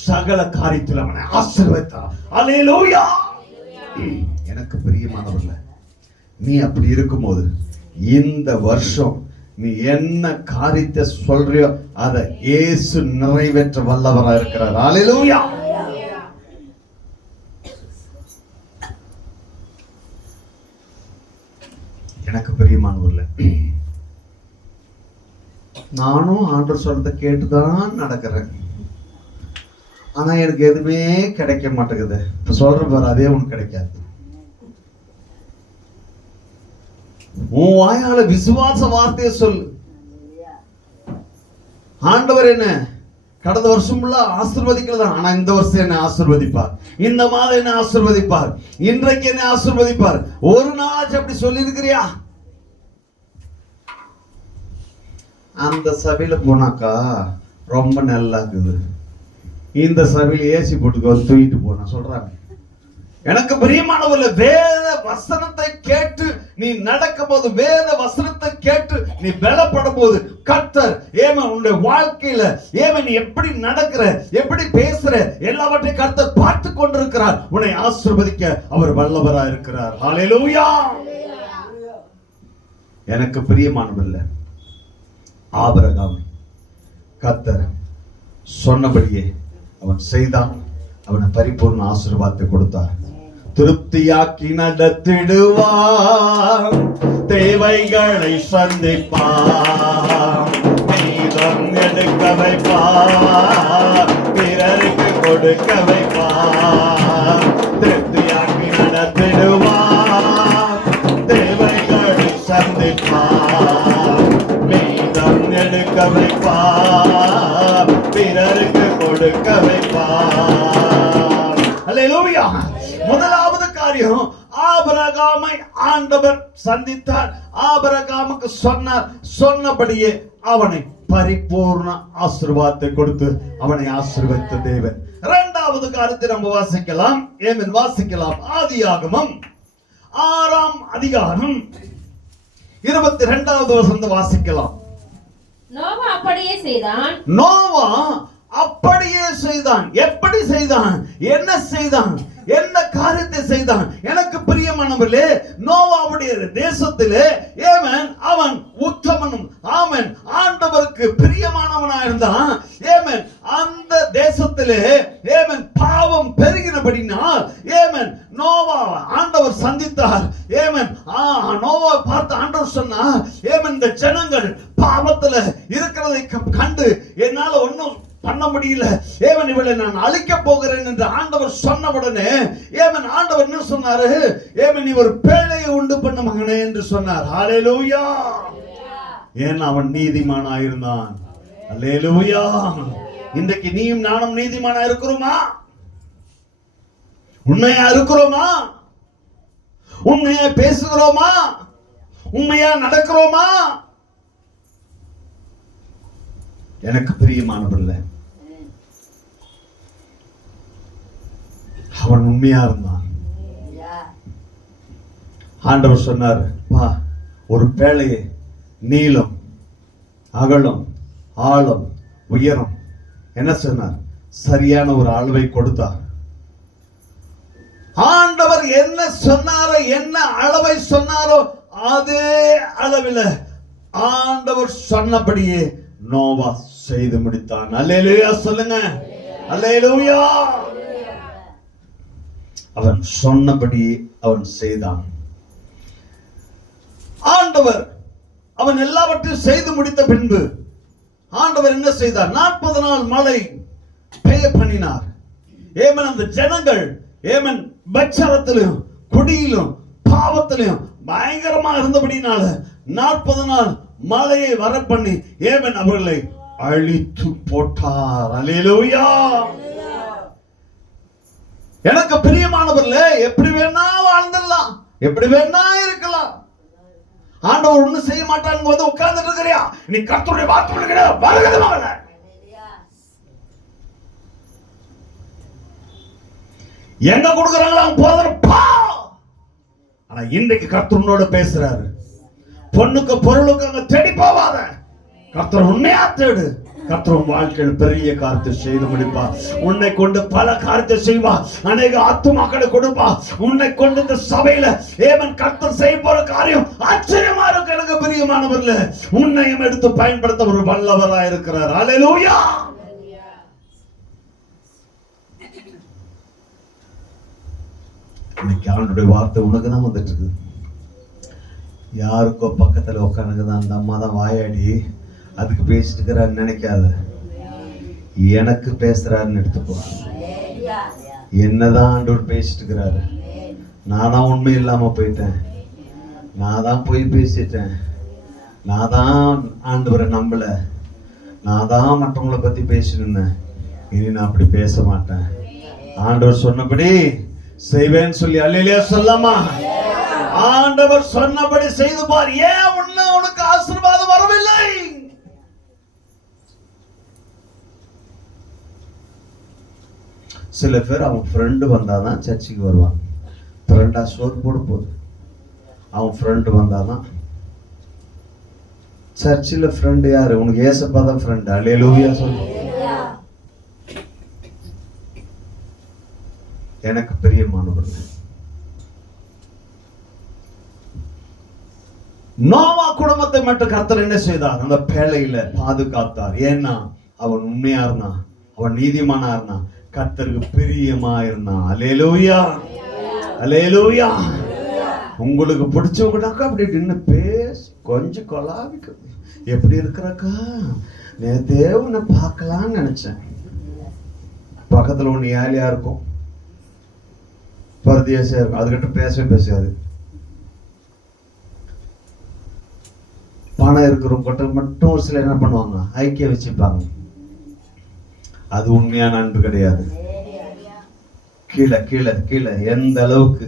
சகல காரியத்திலும் அவனை ஆசீர்வதித்தார். அல்லேலூயா. எனக்கு பிரியமானவர்களே, நீ அப்படி இருக்கும்போது இந்த வருஷம் நீ என்ன காரியத்தை சொல்றியோ அதை இயேசு நிறைவேற்ற வல்லவராக இருக்கிறார். அல்லேலூயா. எனக்கு பிரியமானவர்களே, நானும் ஆண்டவர் சொல்றதை கேட்டுதான் நடக்கிறேன். ஆனா எனக்கு எதுவுமே கிடைக்க மாட்டேங்குது. இப்ப சொல்ற பாரு, அதே உனக்கு கிடைக்காது. உன் வாயால விசுவாச வார்த்தையை சொல்லு. ஆண்டவர் என்ன கடந்த வருஷம் ஆசீர்வதிக்கிறதா, ஆனா இந்த வருஷம் என்ன ஆசீர்வதிப்பார், இந்த மாதம் என்ன ஆசீர்வதிப்பார், இன்றைக்கு என்ன ஆசீர்வதிப்பார். ஒரு நாள் அப்படி சொல்லி இருக்கிறியா? அந்த சபையில போனாக்கா ரொம்ப நல்லா இருக்குது, இந்த சபையில ஏசி போட்டுக்கோ தூக்கிட்டு போனா சொல்றாங்க. எனக்கு பிரியமானவர்களே, வேத வசனத்தை கேட்டு நீ நடக்கும் போது, வேத வசனத்தை கேட்டு நீ பலப்படும் போது, கர்த்தர் உன்னுடைய வாழ்க்கையில நீ எப்படி நடக்கிற, எப்படி பேசுற, எல்லாவற்றையும் கர்த்தர் பார்த்து கொண்டிருக்கிறார். உன்னை ஆசீர்வதிக்க அவர் வல்லவராக இருக்கிறார். ஹல்லேலூயா. எனக்கு பிரியமானவர்களே, ஆபிரகாம் கர்த்தர் சொன்னபடியே அவன் செய்தான். அவனை பரிபூர்ண ஆசீர்வாதத்தை கொடுத்தார். திருப்தியாக்கி நடத்திடுவார், தேவைகளை சந்திப்பார், எடுக்க வைப்பார், பிறருக்கு கொடுக்க வைப்பார், திருப்தியாக்கி நடத்திடுவார், தேவைகளை சந்திப்பார், மீதம் எடுக்க வைப்பார், பிறருக்கு கொடுக்க வைப்பார். அல்லேலூயா. முதலாவது காரியம், ஆபிரகாமை ஆண்டவர் சந்தித்தார். ஆபிரகாமுக்கு சொன்னார், சொன்னபடியே அவனை பரிபூர்ண ஆசீர்வாதத்தை கொடுத்து அவனை ஆசீர்வதித்த தேவன். இரண்டாவது காரியத்தை நம்ம வாசிக்கலாம். ஏமேன், வாசிக்கலாம். ஆதியாகமம் 6ஆம் அதிகாரம் 22வது வசனம் வாசிக்கலாம். நோவா அப்படியே செய்தான். நோவா அப்படியே செய்தான். எப்படி செய்தான்? என்ன செய்தான்? என்ன காரியத்தை செய்தான்? எனக்கு பிரியமானவர்களே, நோவாவுடைய தேசத்திலே ஏமேன் அவன் உத்தமனும் ஆமென் ஆண்டவருக்கு பிரியமானவனாக இருந்தான். ஏமேன் அந்த தேசத்திலே ஏமேன் பாவம் பெருகினபடினால் ஏமேன் நோவா ஆண்டவர் சந்தித்தார். ஏமேன் நோவா பார்த்து ஆண்டவர் சொன்னார், ஏமேன் இந்த ஜனங்கள் பாவத்துல இருக்கிறதை கண்டு என்னால ஒன்னும் பண்ண முடியல, ஏவன் இவளை நான் அழிக்க போகிறேன் என்று ஆண்டவர் சொன்ன உடனே ஏவன் ஆண்டவர் என்ன சொன்னாரு? ஏவன் இவர் பேழையை உண்டு பண்ண மகனே என்று சொன்னார். ஹல்லேலூயா. ஏன் அவன் நீதிமானா இருந்தான். ஹல்லேலூயா. இன்றைக்கு நீயும் நானும் நீதிமானா இருக்கிறோமா? உண்மையா இருக்கிறோமா? உண்மையா பேசுகிறோமா? உண்மையா நடக்கிறோமா? எனக்கு பிரியமானவர்களே, அவன் உண்மையா இருந்தான். ஆண்டவர் சொன்னார், வா ஒரு பேழையை நீளம் அகலம் ஆழம் உயரம் என்ன சொன்னார்? சரியான ஒரு அளவை கொடுத்தார். ஆண்டவர் என்ன சொன்னாரோ, என்ன அளவை சொன்னாரோ அதே அளவில் ஆண்டவர் சொன்னபடியே நோவா செய்து முடித்தான். அல்லேலூயா சொல்லுங்க. அல்லேலூயா. அவன் சொன்னபடி அவன் செய்தான். ஆண்டவர் அவன் எல்லாவற்றையும் செய்து முடித்த பின்பு ஆண்டவர் என்ன செய்தார்? 40 நாள் மழை பெய்ய பண்ணினார். ஏமன் அந்த ஜனங்கள் ஏமன் பட்சரத்திலும் குடியிலும் பாவத்திலும் பயங்கரமா இருந்தபடினால 40 நாள் மழையை வர பண்ணி ஏமன் அவர்களை அழித்து போட்டார். அல்லேலூயா. எனக்கு பிரியமானவர்களே, எப்படி வேணா வாழ்ந்துடலாம், எப்படி வேணா இருக்கலாம். ஆண்டவர் ஒண்ணும் செய்ய மாட்டான்னு வந்து உட்கார்ந்துட்டு இருக்கிறியா? நீ கர்த்தருடைய வார்த்தை வருகிறது மகளே. எங்க கொடுக்குறாங்களா போதப்பா. ஆனா இன்றைக்கு கர்த்தரோட பேசுறாரு. பொண்ணுக்கு பொருளுக்கு அங்க தேடி போவாத, கர்த்தர் உண்மையா தேடு. கர்த்தர் வாழ்க்கையில் பெரிய காரியத்தை செய்து முடிப்பா. உன்னை கொண்டு பல காரியத்தை செய்வா. அநேக ஆத்துமாக்களை கொடுப்பா. உன்னை கொண்டு இந்த சபையில ஏவன் கர்த்தர் செய்ய போற காரியம் ஆச்சரியமா இருக்கு. எனக்கு பிரியமானவர்களே, உன்னையும் எடுத்து பயன்படுத்த ஒரு வல்லவராய் இருக்கிறார். அல்லேலூயா. இன்னைக்கு ஆண்டவருடைய வார்த்தை உனக்கு தான் வந்துட்டு இருக்கு. யாருக்கோ பக்கத்துல உட்காந்துக்குதான் அந்த அம்மா தான் வாயாடி அதுக்கு பேசிட்டு இருக்கிறான்னு நினைக்காத. எனக்கு பேசுறாருன்னு எடுத்துக்கோ. என்னதான் ஆண்டவர் பேசிட்டு இருக்கிறாரு. நான் தான் உண்மை இல்லாம போயிட்டேன், நான் தான் போய் பேசிட்டேன், நான் தான் ஆண்டவரை நம்பல, நான் தான் மற்றவங்களை பத்தி பேசினேன். இனி நான் அப்படி பேச மாட்டேன். ஆண்டவர் சொன்னபடி செய்வேன்னு சொல்லி அல்லேலூயா சொல்லாமா? ஆண்டவர் சொன்னபடி செய்து பார். ஏன் உனக்கு ஆசீர்வாதம் வரவில்லை? சில பேர் அவன் ஃப்ரெண்டு வந்தாதான் சர்ச்சுக்கு வருவான். ஃப்ரெண்டா சோறு போட போகுது, அவன் ஃப்ரெண்டு வந்தாதான் சர்ச்சில். ஃப்ரெண்டு யாரு? உனக்கு ஏசப்பா தான் ஃப்ரெண்டு. அல்லேலூயா சொல்லு. எனக்கு பிரியமானவர்கள், நோவா குடும்பத்தை மட்டும் கர்த்தர் என்ன செய்தார்? அந்த பேழையில பாதுகாத்தார். ஏன்னா அவன் உண்மையா இருந்தான், அவன் நீதிமானா இருந்தான், கர்த்தருக்கு பிரியமா இருந்தான். அல்லேலூயா. அல்லேலூயா. உங்களுக்கு பிடிச்சவங்கடாக்கா அப்படி நின்று கொஞ்சம் கொலாவிக்கு எப்படி இருக்கிறக்கா, நேத்தே உன்னை பார்க்கலான்னு நினைச்சேன். பக்கத்துல ஒண்ணு ஏழையா இருக்கும், பரதேசியா இருக்கும், அதுகிட்ட பேசவே பேசாது. பணம் இருக்கிறவங்கிட்ட மட்டும் ஒரு சில என்ன பண்ணுவாங்க, ஐக்கியம் வச்சுப்பாங்க. அது உண்மையான அன்பு கிடையாது. கீழே கீழே கீழே எந்த அளவுக்கு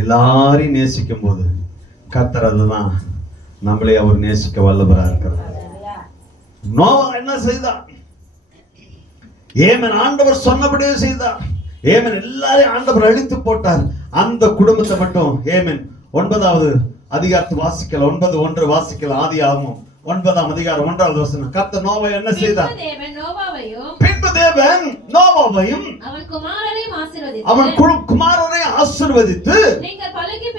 எல்லாரையும் நேசிக்கும் போது கர்த்தர் அதுதான் நம்மளே அவர் நேசிக்க வல்லவரா இருக்கிறார். நோவா என்ன செய்தார்? ஏமன் ஆண்டவர் சொன்னபடியே செய்தார். ஏமன் எல்லாரையும் ஆண்டவர் அழித்து போட்டார். அந்த குடும்பத்தை மட்டும் ஏமன் 9வது அதிகாரத்தை வாசிக்கலாம். 9:1 வாசிக்கலாம். ஆதியாகமம் 9ஆம் அதிகாரம் 1வது வசனம். கர்த்தர் நோவா என்ன செய்தார்? பின்பு தேவன் நோவாவையும் அவன் குமாரரை ஆசீர்வதித்து நீங்கள் பலுகி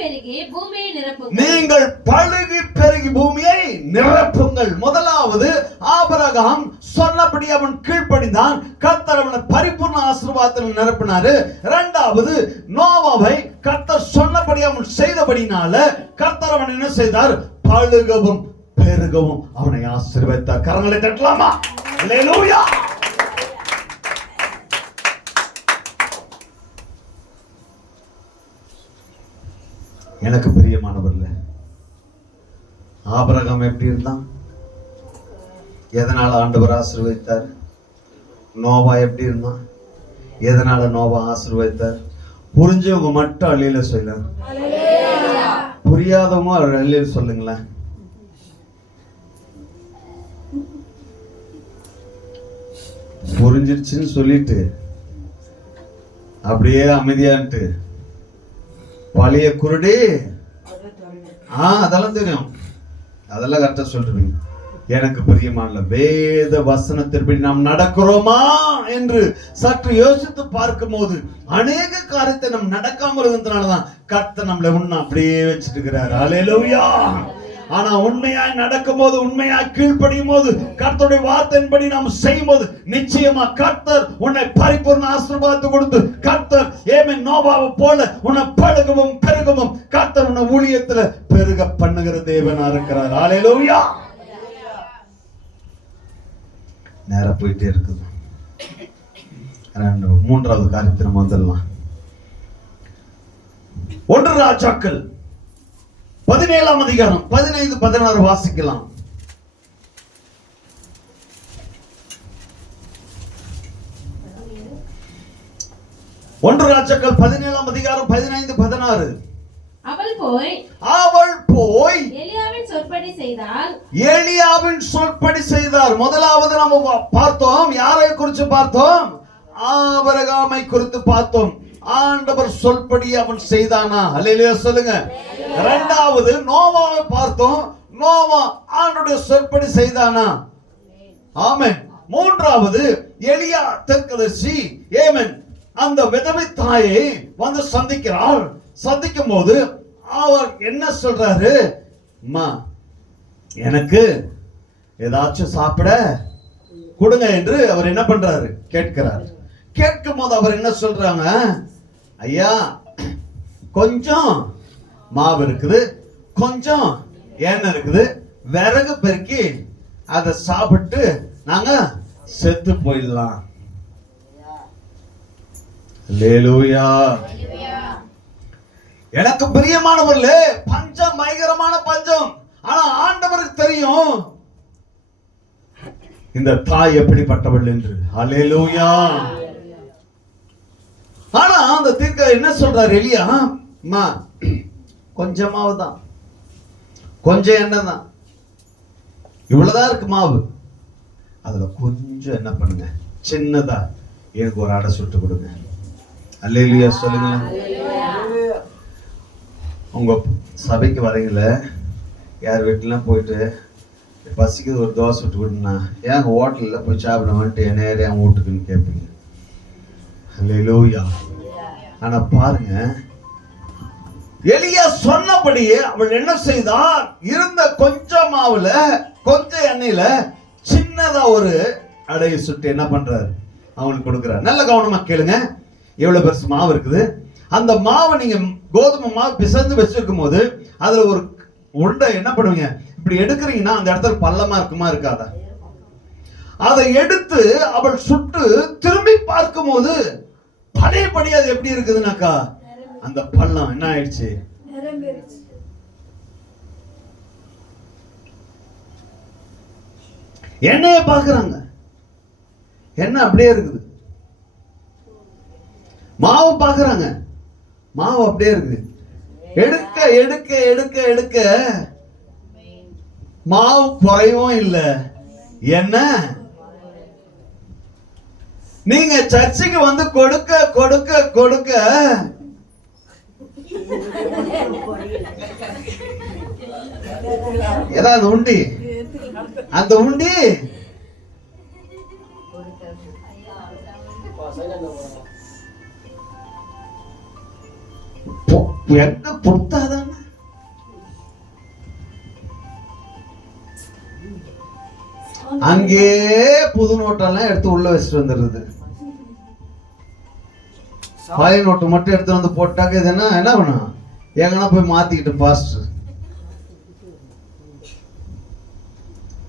பெருகி பூமியை நிரப்புங்கள். முதலாவது ஆபிரகாம் சொன்னபடி அவன் கீழ்ப்படிந்தான். கர்த்தர் அவனை பரிபூர்ண ஆசீர்வாதத்தில் நிரப்பினாரு. இரண்டாவது நோவாவை கர்த்தர் சொன்னபடி அவன் செய்தபடினால கர்த்தர் அவன் என்ன செய்தார்? பழுகவும் பெருகவும் அவனை ஆசீர்வதித்தார். கரங்களை தட்டலாமா? அல்லேலூயா. எனக்கு பிரியமானவர்களே, ஆபிரகாம் எப்படி இருந்தான்? எதனால ஆண்டவர் ஆசீர்வதித்தார்? நோவா எப்படி இருந்தான்? எதனால நோவா ஆசீர்வதித்தார்? புரிஞ்சவங்க மட்டும் அல்லேலூயா சொல்லலாம். புரியாதவங்க அல்லேலூயா சொல்லுங்களேன். புரிஞ்சிருச்சுன்னு சொல்லிட்டு அப்படியே அமைதியான்ட்டு பழைய குருடி அதெல்லாம் தெரியும், அதெல்லாம் கரெக்டா சொல்றீங்க. எனக்கு பிரியமான வேத வசனத்தின்படி நாம் நடக்கிறோமா என்று சற்று யோசித்து பார்க்கும் போது அநேக காரியத்தை நாம் நடக்காமல் இருந்ததுனாலதான் கர்த்தர் நம்மளை உன்ன அப்படியே வச்சிட்டு இருக்கிறார். அல்லேலூயா. ஆனா உண்மையாய் நடக்கும் போது, உண்மையாய் கீழ்ப்படியும் போது, கர்த்தருடைய வார்த்தையின்படி நாம் செய்யும் போது நிச்சயமா கர்த்தர் உன்னை பரிபூர்ண ஆசீர்வாதத்தை கொடுத்து கர்த்தர் ஏமேன் நோவாவை போல உன்னை பழுகவும் பெருகவும் கர்த்தர் உன்னை ஊழியத்துல பெருக பண்ணுகிற தேவனா இருக்கிறார். அல்லேலூயா. நேரா போயிட்டே இருக்குது. 3வது காரியத்தை நம்ம வந்துடலாம். 1 ராஜாக்கள் 17ஆம் அதிகாரம் 15-16 வாசிக்கலாம். 1 ராஜாக்கள் 17ஆம் அதிகாரம் 15-16. அவள் போய் எலியாவின் சொற்படி செய்தார். முதலாவது நம்ம பார்த்தோம், யாரை குறித்து பார்த்தோம்? ஆபிரகாமை குறித்து பார்த்தோம். ஆண்டவர் சொல்படி அவன் செய்தானா? அல்லேலூயா சொல்லுங்க. இரண்டாவது நோவாவை பார்த்தோம். நோவா ஆண்டவருடைய சொல்படி செய்தானா? ஆமென். மூன்றாவது எலியா தீர்க்கதரிசி ஏமேன் அந்த விதவை தாயை வந்து சந்திக்கிறார். சந்திக்கும் போது அவர் என்ன சொல்றாரு? அம்மா, எனக்கு ஏதாச்சும் சாப்பிட கொடுங்க என்று அவர் என்ன பண்றாரு? கேட்கிறார். கேட்கும் போது அவர் என்ன சொல்றாங்க? ஐயா, கொஞ்சம் மாவு இருக்குது, கொஞ்சம் எண்ணெய் இருக்குது, விறகு பெருக்கி அதை சாப்பிட்டு நாங்க செத்து போயிடலாம். அல்லேலூயா. எனக்கு பிரியமானவர்களே, பஞ்சம் பயங்கரமான பஞ்சம். ஆனா ஆண்டவருக்கு தெரியும் இந்த தாய் எப்படிப்பட்டவள் என்று. அல்லேலூயா. ஆனா அந்த தீர்க்க என்ன சொல்றாரு எலியா? அம்மா, கொஞ்சம் மாவு தான், கொஞ்சம் எண்ணெய் தான், இவ்வளவுதான் இருக்கு மாவு, அதுல கொஞ்சம் என்ன பண்ணுங்க, சின்னதா எனக்கு ஒரு அடை சுட்டு கொடுங்க. அல்லேலூயா சொல்லுங்க. உங்க சபைக்கு வரீங்கள, யார் வீட்டுலாம் போயிட்டு பசிக்குது ஒரு தோசை விட்டு விட்டுனா, ஏன் ஹோட்டலில் போய் சாப்பிட வந்துட்டு என்ன ஏரியா வீட்டுக்குன்னு கேட்பீங்க. அல்லேலூயா. ஆனா பாருங்க, எலியா சொன்னபடியே அவள் என்ன செய்தார்? இருந்த கொஞ்சம் மாவுல கொஞ்சம் எண்ணெயில சின்னதா ஒரு அடையை சுட்டு என்ன பண்றாரு? அவங்களுக்கு கொடுக்குறாரு. நல்ல கவனமா கேளுங்க. எவ்வளவு பெருசு மாவு இருக்குது, அந்த மாவை நீங்க கோதுமை மாவு பிசைந்து வச்சிருக்கும் போது அதுல ஒரு உருண்டை என்ன பண்ணுவீங்க, இப்படி எடுக்கிறீங்கன்னா அந்த இடத்துல பள்ளமா இருக்குமா இருக்காதா? அதை எடுத்து அவள் சுட்டு திரும்பி பார்க்கும் போது பழையபடி அது எப்படி இருக்குதுனாக்கா அந்த பள்ளம் என்ன ஆயிடுச்சு, எண்ணெய பாக்குறாங்க, எண்ணெய் அப்படியே இருக்குது. மாவு பாக்குறாங்க, மாவு அப்படியே இருக்குது. எடுக்க எடுக்க எடுக்க எடுக்க மாவு குறையவும் இல்லை. என்ன நீங்க சர்ச்சுக்கு வந்து கொடுக்க கொடுக்க கொடுக்க ஏதாவது உண்டி, அந்த உண்டி எங்க கொடுத்தாதான அங்கே புது நோட்டெல்லாம் எடுத்து உள்ள வச்சுட்டு வந்துடுறது. பழைய நோட்டு மட்டும் எடுத்து வந்து போட்டாக்க இது என்ன பண்ணும், எங்கன்னா போய் மாத்திக்கிட்டு பாஸ்டர்.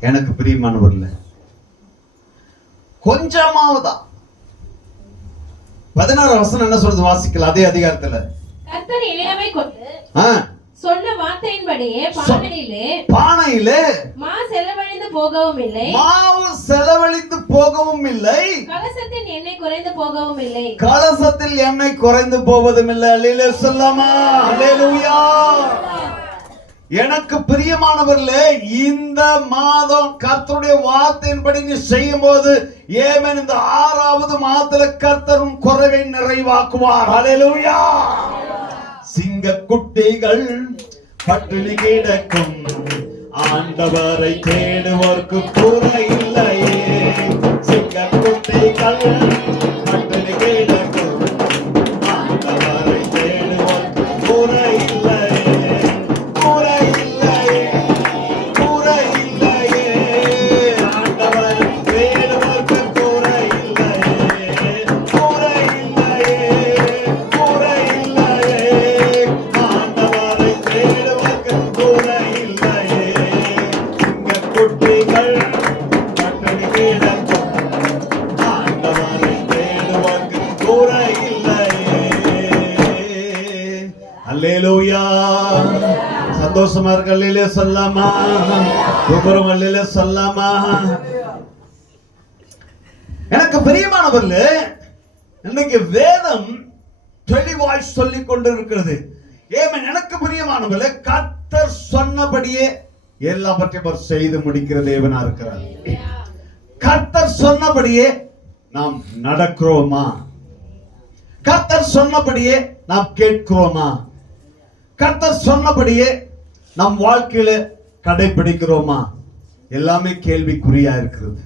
எனக்கு பிரியமானவர்ல கொஞ்சமாவதான் 16 வசனம் என்ன சொல்றது, வாசிக்கலாம் அதே அதிகாரத்துல. கர்த்தர் எலியாவை கொண்டு சொன்ன வார்த்தையின்படியே பானையிலே மாவு செலவழிந்து போகவும் இல்லை, மாவு செலவழிந்து போகவும் இல்லை, கலசத்தில் எண்ணெய் குறைந்து போகவும் இல்லை, கலசத்தில் எண்ணெய் குறைந்து போவதும் இல்லை. அல்லேலூயா சொல்லாமா, அல்லேலூயா. எனக்கு பிரியமானவர்களே, இந்த மாதம் கர்த்தருடைய வார்த்தையின்படி நீ செய்யும் போது ஏமேன் இந்த 6வது மாதத்துல கர்த்தரும் குறைவை நிறைவாக்குவார். அல்லேலூயா. சிங்க குட்டிகள் பட்டினி கிடக்கும், ஆண்டவரை தேடுவோர்க்கு குறை இல்லையே. சிங்க குட்டிகள் பட்டினி கிடக்கும், ஆண்டவரை தேடுவோர்க்கு குறை இல்லையே, குறை இல்லையே, குறை இல்லையே. ஆண்டவரை தேடுவோர்க்கு குறை இல்லையே, குறை இல்லையே, குறை இல்லையே. ஆண்டவரை தேடுவோர்க்கு குறை இல்லையே. சிங்க குட்டிகள் பட்டினி கிடக்கும், ஆண்டவரை தேடுவோர்க்கு குறை இல்லையே. அல்லேலூயா. சந்தோஷமா இருக்க அல்லேலூயா சொல்லாமா, உபரம் அல்லேலூயா சொல்லாமா. எனக்கு பிரியமானவர்களே, இன்னைக்கு வேதம் தெளிவாய் சொல்லிக் கொண்டிருக்கிறது. ஏமேன். எனக்கு பிரியமானவர்களே, கர்த்தர் சொன்னபடியே எல்லாவற்றையும் அவர் செய்து முடிக்கிற தேவனா இருக்கிறார். கர்த்தர் சொன்னபடியே நாம் நடக்கிறோமா? கர்த்தர் சொன்னபடியே நாம் கேட்கிறோமா? கர்த்தர் சொன்னபடியே நம் வாழ்க்கையில கடைபிடிக்கிறோமா? எல்லாமே கேள்விக்குறியா இருக்கிறது.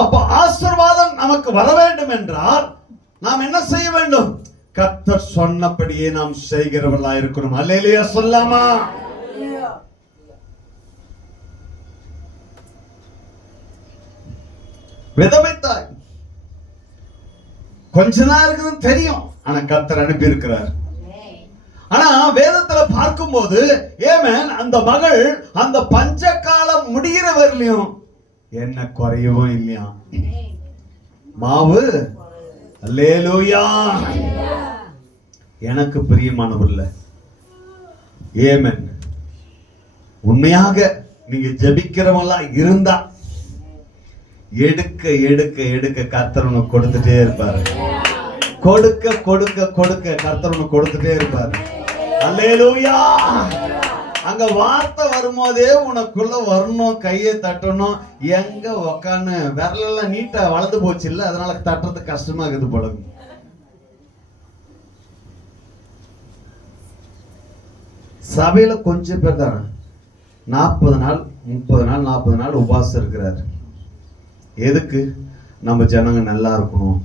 அப்ப ஆசீர்வாதம் நமக்கு வர வேண்டும் என்றால் நாம் என்ன செய்ய வேண்டும்? கர்த்தர் சொன்னபடியே நாம் செய்கிறவர்களா இருக்கணும். அல்லேலூயா சொல்லாமா. விதவைத்தாய் கொஞ்ச நாள் இருக்குதுன்னு தெரியும், ஆனா கர்த்தர் அனுப்பி இருக்கிறார். ஆனா வேதத்துல பார்க்கும்போது ஏமேன் அந்த மகள் அந்த பஞ்ச காலம் முடிகிற வரலையும் என்ன குறையவும் இல்லையா, மாவு. அல்லேலூயா. எனக்கு பிரியமானவர்ல ஏமேன், உண்மையாக நீங்க ஜெபிக்கிறவங்களா இருந்தா எடுக்க எடுக்க எடுக்க கர்த்தர் உனக்கு கொடுத்துட்டே இருப்பாரு. கொடுக்க கொடுக்க கொடுக்க கர்த்தர் உனக்கு கொடுத்துட்டே இருப்பாரு. அல்லேலூயா. அங்க வார்த்தை வரும்போதே உனக்குள்ள வரணும், கையை தட்டணும். எங்க உக்கான்னு விரலெல்லாம் நீட்டா வளர்ந்து போச்சு இல்ல, அதனால தட்டுறது கஷ்டமா இருக்குது போல. சபையில கொஞ்சம் பேர் தான் 40 நாள் 30 நாள் 40 நாள் உபவாசம் இருக்கிறாரு. எதுக்கு? நம்ம ஜனங்க நல்லா இருக்கணும்,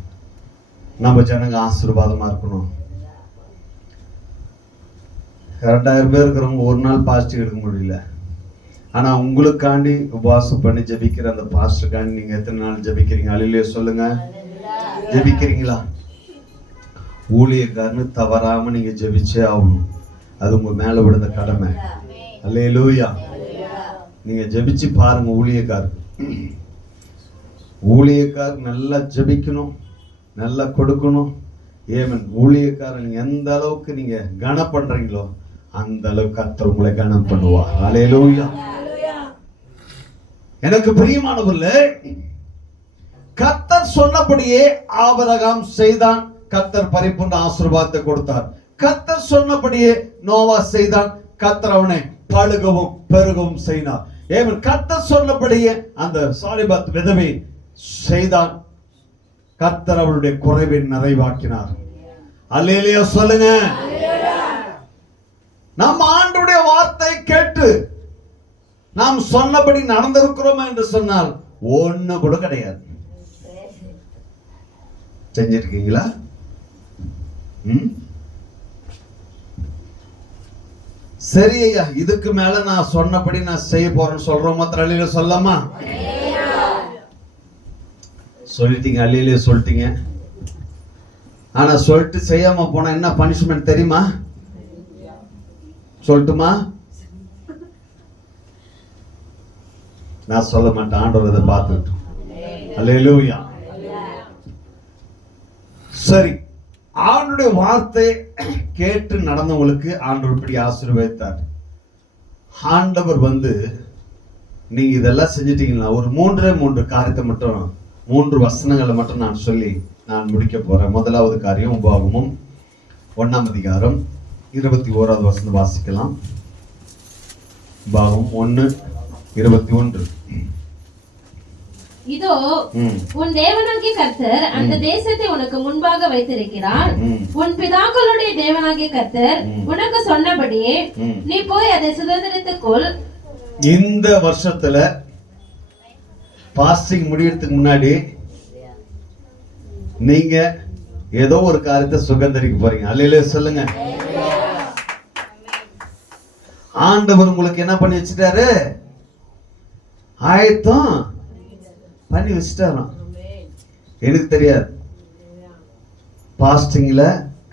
நம்ம ஜனங்க ஆசீர்வாதமா இருக்கணும். 2000 பேர் இருக்கிறவங்க ஒரு நாள் பாஸ்டிங் எடுக்க முடியல. ஆனா உங்களுக்காண்டி உபவாசம் பண்ணி ஜபிக்கிற அந்த பாஸ்டருக்காண்டி நீங்க எத்தனை நாள் ஜபிக்கிறீங்க? அல்லேலூயா சொல்லுங்க. ஜெபிக்கிறீங்களா? ஊழியக்காரன்னு தவறாம நீங்க ஜெபிச்சே ஆகணும். அது உங்க மேல விழுந்த கடமை. அல்லேலூயா. நீங்க ஜெபிச்சு பாருங்க. ஊழியக்கார் நல்லா ஜெபிக்கணும், நல்லா கொடுக்கணும். ஏமன் ஊழியக்காரன் நீங்க எந்த அளவுக்கு நீங்க கனம் பண்றீங்களோ அந்த அளவுக்கு கர்த்தர் உங்களை கனம் பண்ணுவார். அல்லேலூயா. எனக்கு பிரியமானவர்களே, கர்த்தர் சொன்னபடியே ஆபிரகாம் செய்தான். கர்த்தர் பரிபூர்ண ஆசீர்வாதத்தை கொடுத்தார். கர்த்தர் சொன்னபடியே நோவா செய்தான். கர்த்தர் அவனை பழுகவும் பெருகவும் செய்தார். ஏமன் கர்த்தர் சொன்னபடியே அந்த சாரிபாத் விதவை செய்தான். கர்த்தர் அவளுடைய குறைவை நிறைவாக்கினார். அல்லேலூயா சொல்லுங்க. நம்ம ஆண்டவருடைய வார்த்தை கேட்டு நாம் சொன்னபடி நடந்திருக்கிறோம் என்று சொன்னால் ஒண்ணு கூட கிடையாது. செஞ்சிருக்கீங்களா? சரி ஐயா, இதுக்கு மேல நான் சொன்னபடி நான் செய்ய போறேன்னு சொல்றோம். அல்லேலூயா சொல்லாமா? சொல்லிட்டீங்க, அல்லேலூயா சொல்லிட்டீங்க. ஆனா சொல்லிட்டு செய்யாம போனா என்ன பனிஷ்மெண்ட் தெரியுமா? சொல்லட்டுமா? நான் சொல்ல மாட்டேன், ஆண்டவர் இதை பார்த்துட்டு. அல்லேலூயா. சரி, ஆண்டவருடைய வார்த்தை கேட்டு நடந்தவங்களுக்கு ஆண்டவர் இப்படி ஆசீர்வதித்தார். ஆண்டவர் நீங்க இதெல்லாம் செஞ்சிட்டீங்களா? ஒரு 3 காரியத்தை மட்டும், 3 வசனங்களை மட்டும் நான் சொல்லி நான் முடிக்க போறேன். முதலாவது காரியம் உபாகமம் 1ஆம் அதிகாரம் 21வது வசனம் வாசிக்கலாம். உபாகமம் 1:21. இதோ உன் தேவனாகிய கர்த்தர் அந்த தேசத்தை உனக்கு முன்பாக வைத்திருக்கிறார். உன் பிதாக்களுடைய தேவனாகிய கர்த்தர் உனக்கு சொன்னபடியே நீ போய் அதை சுதந்திரத்துக்குள். இந்த வருஷத்துல பாஸ்டிங் முடியறதுக்கு முன்னாடி நீங்க ஏதோ ஒரு காரியத்தை சுதந்திரிக்க போறீங்க. அல்லேலூயா சொல்லுங்க. ஆண்டவர் உங்களுக்கு என்ன பண்ணி வச்சுட்டாரு? ஆயத்தம் பண்ணி வச்சுட்டாராம். எனக்கு தெரியாது. பாஸ்டிங்ல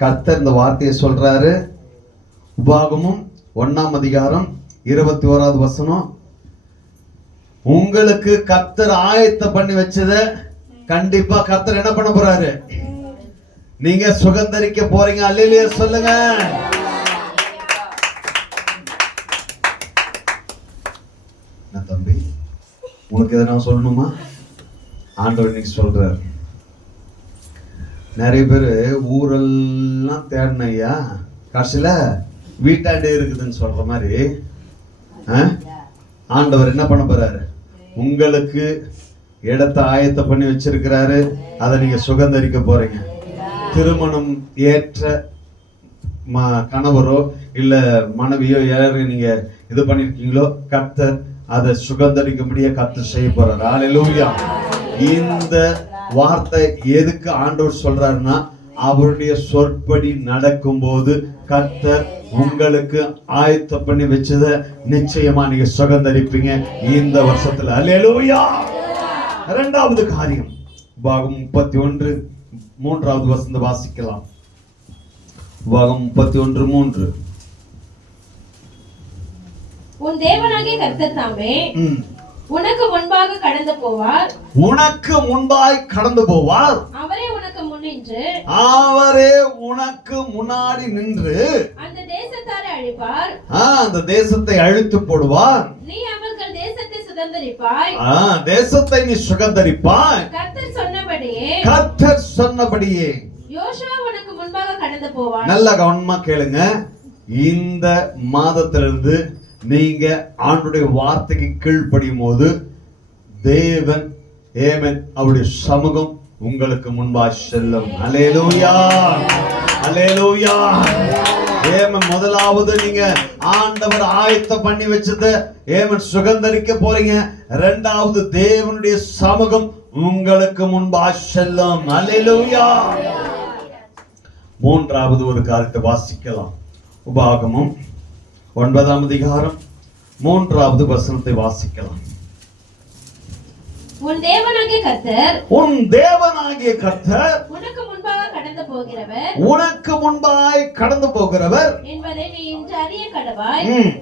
கர்த்தர் இந்த வார்த்தையை சொல்றாரு. உபாகமம் 1ஆம் அதிகாரம் 21வது வசனம். உங்களுக்கு கர்த்தர் ஆயத்தம் பண்ணி வச்சத கண்டிப்பா கர்த்தர் என்ன பண்ண போறாரு? நீங்க சுதந்திரிக்க போறீங்க. அல்லேலூயா சொல்லுங்க. தம்பி, உனக்கு எதை நான் சொல்லணுமா? ஆண்டவர் இன்னைக்கு சொல்றாரு. நிறைய பேரு ஊரெல்லாம் தேடினையா, கடைசியில வீட்டாண்டே இருக்குதுன்னு சொல்ற மாதிரி ஆண்டவர் என்ன பண்ண போறாரு? உங்களுக்கு இடத்தை ஆயத்தம் பண்ணி வச்சிருக்கிறாரு. அதை நீங்க சுதந்திரிக்க போறீங்க. திருமணம் ஏற்ற கணவரோ இல்ல மனைவியோ யாரு நீங்க இது பண்ணிருக்கீங்களோ, கர்த்தர் அதை சுதந்திரிக்கும்படியே கர்த்தர் செய்ய போறாரு. அல்லேலூயா. இந்த வார்த்தை எதுக்கு ஆண்டவர் சொல்றாருன்னா, அவருடைய சொற்படி நடக்கும்போது கர்த்தர் உங்களுக்கு ஆயத்தம் பண்ணி வச்சதை நிச்சயமா நீங்க சுதந்திரிப்பீங்க இந்த வருஷத்துல. அல்லேலூயா. இரண்டாவது காரியம், உபாகமம் 31:3வது வசனத்தை வாசிக்கலாம். உபாகமம் 31:3. உன் தேவனாகிய கர்த்தர் தாமே உனக்கு முன்பாக கடந்து போவார். உனக்கு முன்பாய் கடந்து போவார். அவரே உனக்கு முன்னின்று, அவரே உனக்கு முன்னாடி நின்று அந்த தேசத்தாரை அழிப்பார். அந்த தேசத்தை அழித்து போடுவார். நீ அவர்கள் தேசத்தை சுதந்தரிப்பாய். தேசத்தை நீ சுதந்தரிப்பாய். கர்த்தர் சொன்னபடியே, கர்த்தர் சொன்னபடியே யோசுவா உனக்கு முன்பாக கடந்து போவார். நல்ல கவனமா கேளுங்க. இந்த மாதத்திலிருந்து நீங்க ஆண்டவருடைய வார்த்தைக்கு கீழ்ப்படியும் போது தேவன் ஏமன் அவருடைய சமூகம் உங்களுக்கு முன்பாக செல்லும். அல்லேலூயா. அல்லேலூயா. ஏமன் முதலாவது நீங்க ஆண்டவர் ஆயத்தம் பண்ணி வச்சத ஏமன் சுதந்திரிக்க போறீங்க. இரண்டாவது தேவனுடைய சமூகம் உங்களுக்கு முன்பாக செல்லும். அல்லேலூயா. மூன்றாவது ஒரு காரியத்தை வாசிக்கலாம். உபாகமம் 9ஆம் அதிகாரம் 3வது வசனத்தை வாசிக்கலாம். உன் தேவனாகிய கர்த்தர் உன் தேவனாகிய கர்த்தர் உனக்கு முன்பாக கடந்து போகிறவர் உனக்கு முன்பாய் கடந்து போகிறவர் என்பதை நீ இன்று அறிய கடவாய். ம்,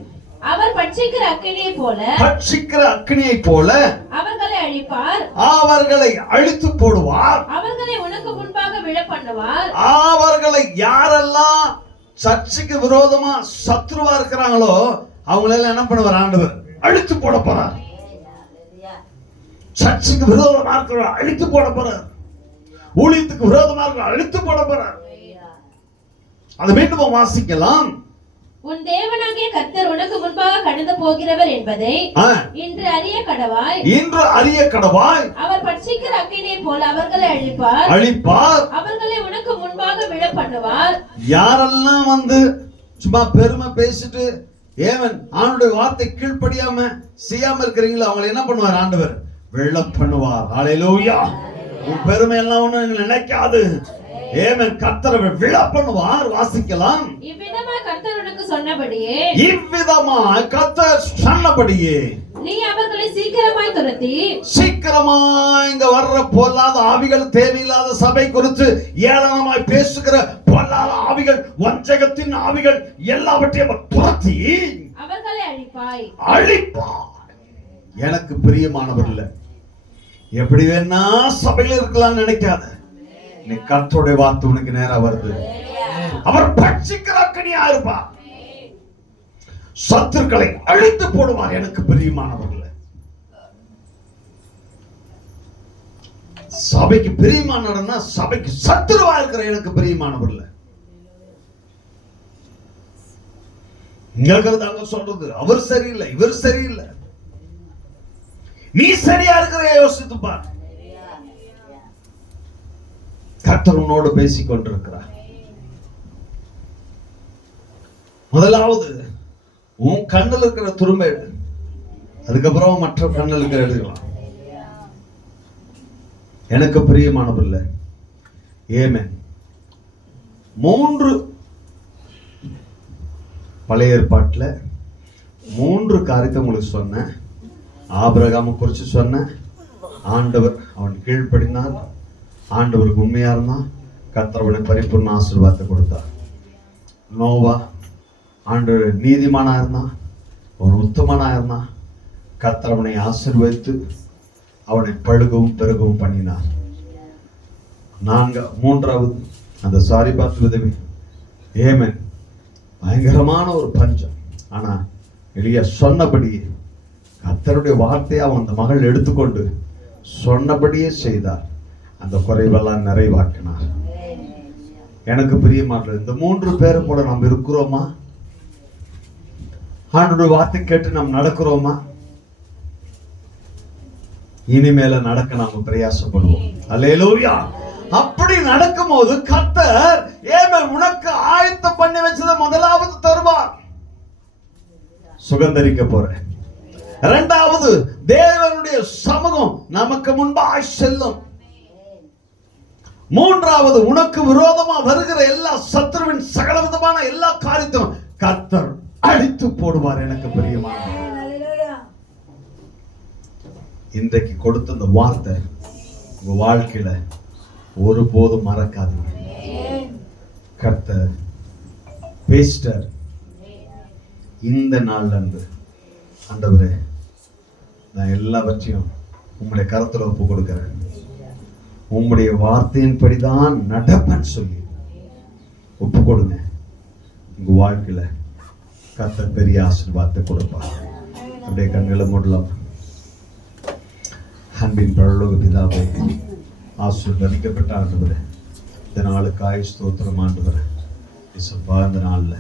அவர் பட்சிக்கிற அக்கினியை போல பட்சிக்கிற அக்கினியை போல அவர்களை அழிப்பார். அவர்களை அழித்து போடுவார். அவர்களை உனக்கு முன்பாக விழ பண்ணுவார். அவர்களை யாரெல்லாம் சர்ச்சுக்கு விரோதமா சத்ருவா இருக்கிறாங்களோ அவங்களெல்லாம் என்ன பண்ணுவார் ஆண்டவர்? அழித்து போட போறார். சர்ச்சுக்கு விரோதமா இருக்கிற அழித்து போட போறார். ஊழியத்துக்கு விரோதமா இருக்கிற அழித்து போட போறார். அதை மீண்டும் வாசிக்கலாம். உன் தேவனாகிய கர்த்தர் உனக்கு முன்பாக கடந்து போகிறவர் என்பதை ஆ, இன்று அறிய கடவாய். இன்று அறிய கடவாய். அவர் பட்சிக்கிற அக்கினியை போல அவர்களை அழிப்பார். அழிப்பார். அவர்களை உனக்கு முன்பாக விழ பண்ணுவார். யாரெல்லாம் வந்து சும்மா பெருமை பேசிட்டு ஏவன் ஆண்டுடைய வார்த்தை கீழ்ப்படியாம செய்யாம இருக்கிறீங்களோ அவங்களை என்ன பண்ணுவார் ஆண்டவர்? விழ பண்ணுவார். ஹல்லேலூயா. உன் பெருமை எல்லாம் ஒண்ணு நினைக்காது. ஏவன் கர்த்தரை விழ பண்ணுவார். வாசிக்கலாம். இவ்விதமா கர்த்தர் உனக்கு சொன்னபடியே இவ்விதமா கர்த்தர் சொன்னபடியே நீ அவர்களை சீக்கிரமாய் துரத்தி சீக்கிரமா இங்க வர்ற பொல்லாத ஆவிகள், தேவையில்லாத சபை குறித்து ஏளனமாய் பேசுகிற பொல்லாத ஆவிகள், வஞ்சகத்தின் ஆவிகள் எல்லாவற்றையும் துரத்தி அவர்களை அழிப்பாய். அழிப்பார். எனக்கு பிரியமானவர் இல்ல. எப்படி வேணா சபையில இருக்கலாம் நினைக்காத. நீ கர்த்தருடைய வார்த்தை உனக்கு நேரா வருது. அவர் பட்சிக்கிற அக்கினியா இருப்பார். சத்துருக்களை அழித்து போடுவார். எனக்கு பிரியமானவர்கள், சபைக்கு பிரியமானவர்னா சபைக்கு சத்துருவா இருக்கிற எனக்கு பிரியமானவர்கள். இங்க தாங்க சொல்றது அவர் சரியில்லை, இவர் சரியில்லை. நீ சரியா இருக்கிற யோசித்து பார். கர்த்தர் உன்னோடு பேசிக் கொண்டிருக்கிறார். முதலாவது உன் கண்ணில் இருக்கிற துரும்பை எடு, அதுக்கப்புறம் மற்ற கண்ணில் இருக்கிற எடுக்கலாம். எனக்கு பிரியமானவர்களே, ஆமென். 3 பழைய ஏற்பாட்டில் 3 காரியத்தை உங்களுக்கு சொன்னேன். ஆபிரகாமை குறித்து சொன்னேன். ஆண்டவர் அவன் கீழ்ப்படினான், ஆண்டவருக்கு உண்மையா இருந்தான், கர்த்தர் அவனுக்கு பரிபூர்ண ஆசீர்வாதத்தை கொடுத்தார். நோவா ஆண்டவர் நீதிமானா இருந்தான், அவன் உத்தமனா இருந்தான், கர்த்தர் அவனை ஆசீர்வதித்து அவனை பழுகவும் பெருகவும் பண்ணினார். 3வது அந்த சாரிபாத் விதவை, ஏமன், பயங்கரமான ஒரு பஞ்சம். ஆனா எலியா சொன்னபடியே கர்த்தருடைய வார்த்தையை அவன் அந்த மகள் எடுத்துக்கொண்டு சொன்னபடியே செய்தார். அந்த குறைவெல்லாம் நிறைவாக்கினார். எனக்கு பிரியமானது, இந்த 3 பேரை போல நாம் இருக்கிறோமா? ஆண்டவருடைய வார்த்தை கேட்டு நாம் நடக்கிறோமா? இனிமேல நடக்க நாம பிரயாசப்படுவோம். அல்லேலூயா. அப்படி நடக்கும்போது கர்த்தர் ஏமேன் உனக்கு ஆயத்தம் பண்ணி வச்சதை முதலாவது தருவார். சுகந்தரிக்க போறேன். 2வது தேவனுடைய சமூகம் நமக்கு முன்பாய் செல்லும். 3வது உனக்கு விரோதமா வருகிற எல்லா சத்துருவின் சகல விதமான எல்லா காரியத்தையும் கர்த்தர் அழித்து போடுவார். எனக்கு பிரியமான இன்றைக்கு கொடுத்த இந்த வார்த்தை உங்க வாழ்க்கையில ஒருபோதும் மறக்காதீங்க. கர்த்தர் பேசிட்டார். இந்த நாள்ல இருந்து ஆண்டவரே நான் எல்லாவற்றையும் உங்களுடைய கரத்துல ஒப்பு கொடுக்கிறேன், உங்களுடைய வார்த்தையின்படிதான் நடப்பேன்னு சொல்லி ஒப்பு கொடுங்க. உங்க வாழ்க்கையில கர்த்தர் பெரிய ஆசீர்வாதத்தை கொடுப்பார். அப்படியே கண்களை மூடலாம். அன்பின் பரலோக பிதாவே, ஆசீர்வதிக்கப்பட்ட ஆண்டவரே, இந்த நாளுக்காய் ஸ்தோத்திரம் ஆண்டவரே. இயேசுப்பா, இந்த நாள்ல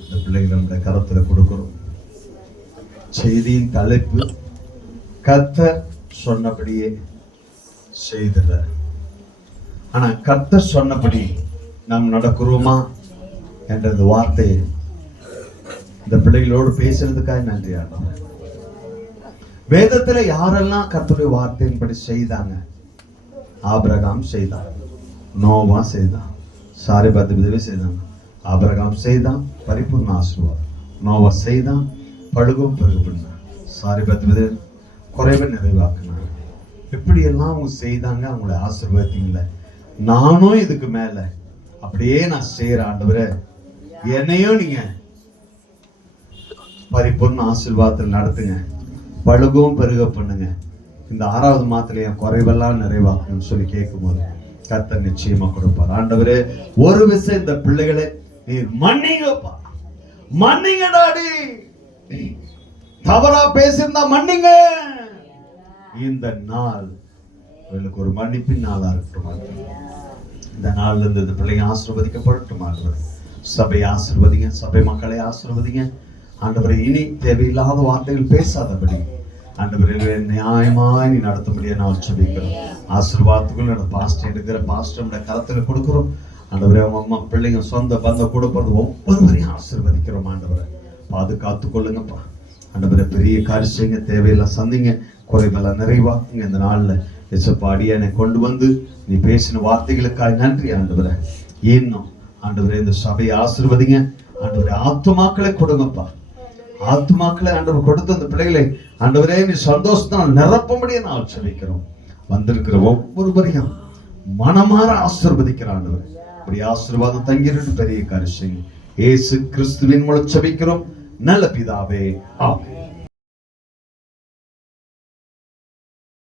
இந்த பிள்ளைகளை நம்முடைய கரத்துல கொடுக்கிறோம். செய்தியின் தலைப்பு கர்த்தர் சொன்னபடியே செய்தல. ஆனா கர்த்தர் சொன்னபடி நாம் நடக்கிறோமா என்ற இந்த வார்த்தையை இந்த பிள்ளைகளோடு பேசுறதுக்காக நன்றி ஆண்டவரே. வேதத்துல யாரெல்லாம் கர்த்தருடைய வார்த்தையின்படி செய்தாங்க? ஆபிரகாம் செய்தான், நோவா செய்தான், சாரிபாத் விதவை செய்தாங்க. ஆபிரகாம் செய்தான், பரிபூர்ண ஆசீர்வாதம். நோவா செய்தான், பழுகும் பெருகும். சாரிபாத் விதவை குறைவை நிறைவாக்கினார். எப்படி எல்லாம் அவங்க செய்தாங்க, அவங்கள ஆசீர்வதித்தீங்களே, நானும் இதுக்கு மேல அப்படியே நான் செய்யறேன் ஆண்டவரே, என்னையும் நீங்க பரிபூர்ண ஆசீர்வாதத்தில் நடத்துங்க, பழுகவும் பெருக பண்ணுங்க, இந்த 6வது மாதத்துல என் குறைவெல்லாம் நிறைவாக்கணும்னு சொல்லி கேட்கும்போது கர்த்தர் நிச்சயமா கொடுப்பார். ஆண்டவரே, ஒரு விஷயம் இந்த பிள்ளைகளை நீர் மன்னிங்கப்பா, மன்னிங்க டாடி, தவறா பேசியிருந்தா மன்னிங்க. இந்த நாள் உங்களுக்கு ஒரு மன்னிப்பின் நாளா இருக்கட்டும். இந்த நாள்ல இருந்து இந்த பிள்ளைங்க ஆசீர்வதிக்கப்படட்டும். ஆண்டவர், சபை ஆசீர்வதிங்க, சபை மக்களை ஆசீர்வதிங்க. ஆண்டவரை, இனி தேவையில்லாத வார்த்தைகள் பேசாதபடி ஆண்டவரே நியாயமாய் நீ நடத்தும்படியா நான் சொல்லிக்கிறோம். ஆசீர்வாதத்துக்குள்ள பாஸ்டர் எடுக்கிற பாஸ்டர் கரத்துல கொடுக்கிறோம். ஆண்டவரே, அவங்க அம்மா பிள்ளைங்க சொந்த பந்தம் கொடுக்கறது ஒவ்வொருவரையும் ஆசீர்வதிக்கிறோம். ஆண்டவரை பாதுகாத்து கொள்ளுங்கப்பா. ஆண்டவரை, பெரிய காரியம் தேவையில்லை சந்திங்க, குறைவெல்லாம் நிறைவாக்குங்க. இந்த நாள்ல எசப்பா அடியானை கொண்டு வந்து நீ பேசின வார்த்தைகளுக்காக நன்றி ஆண்டவரை. இன்னும் ஆண்டவரே இந்த சபையை ஆசீர்வதிங்க. ஆண்டவரே, ஆத்துமாக்களை கொடுங்கப்பா, ஆத்துமாக்களை ஆண்டவர் கொடுத்து அந்த பிள்ளைகளை ஆண்டவரே நீ சந்தோஷத்தால் நிரப்பும்படியே நான் சொல்லிக்கிறோம். வந்திருக்கிற ஒவ்வொருவரையும் மனமாற ஆசீர்வதிக்கிற ஆண்டவர், அப்படி ஆசீர்வாதம் தங்கிட்டு பெரிய காரியம் இயேசு கிறிஸ்துவின் மூலம் ஜெபிக்கிறோம் நல்ல பிதாவே, ஆமென்.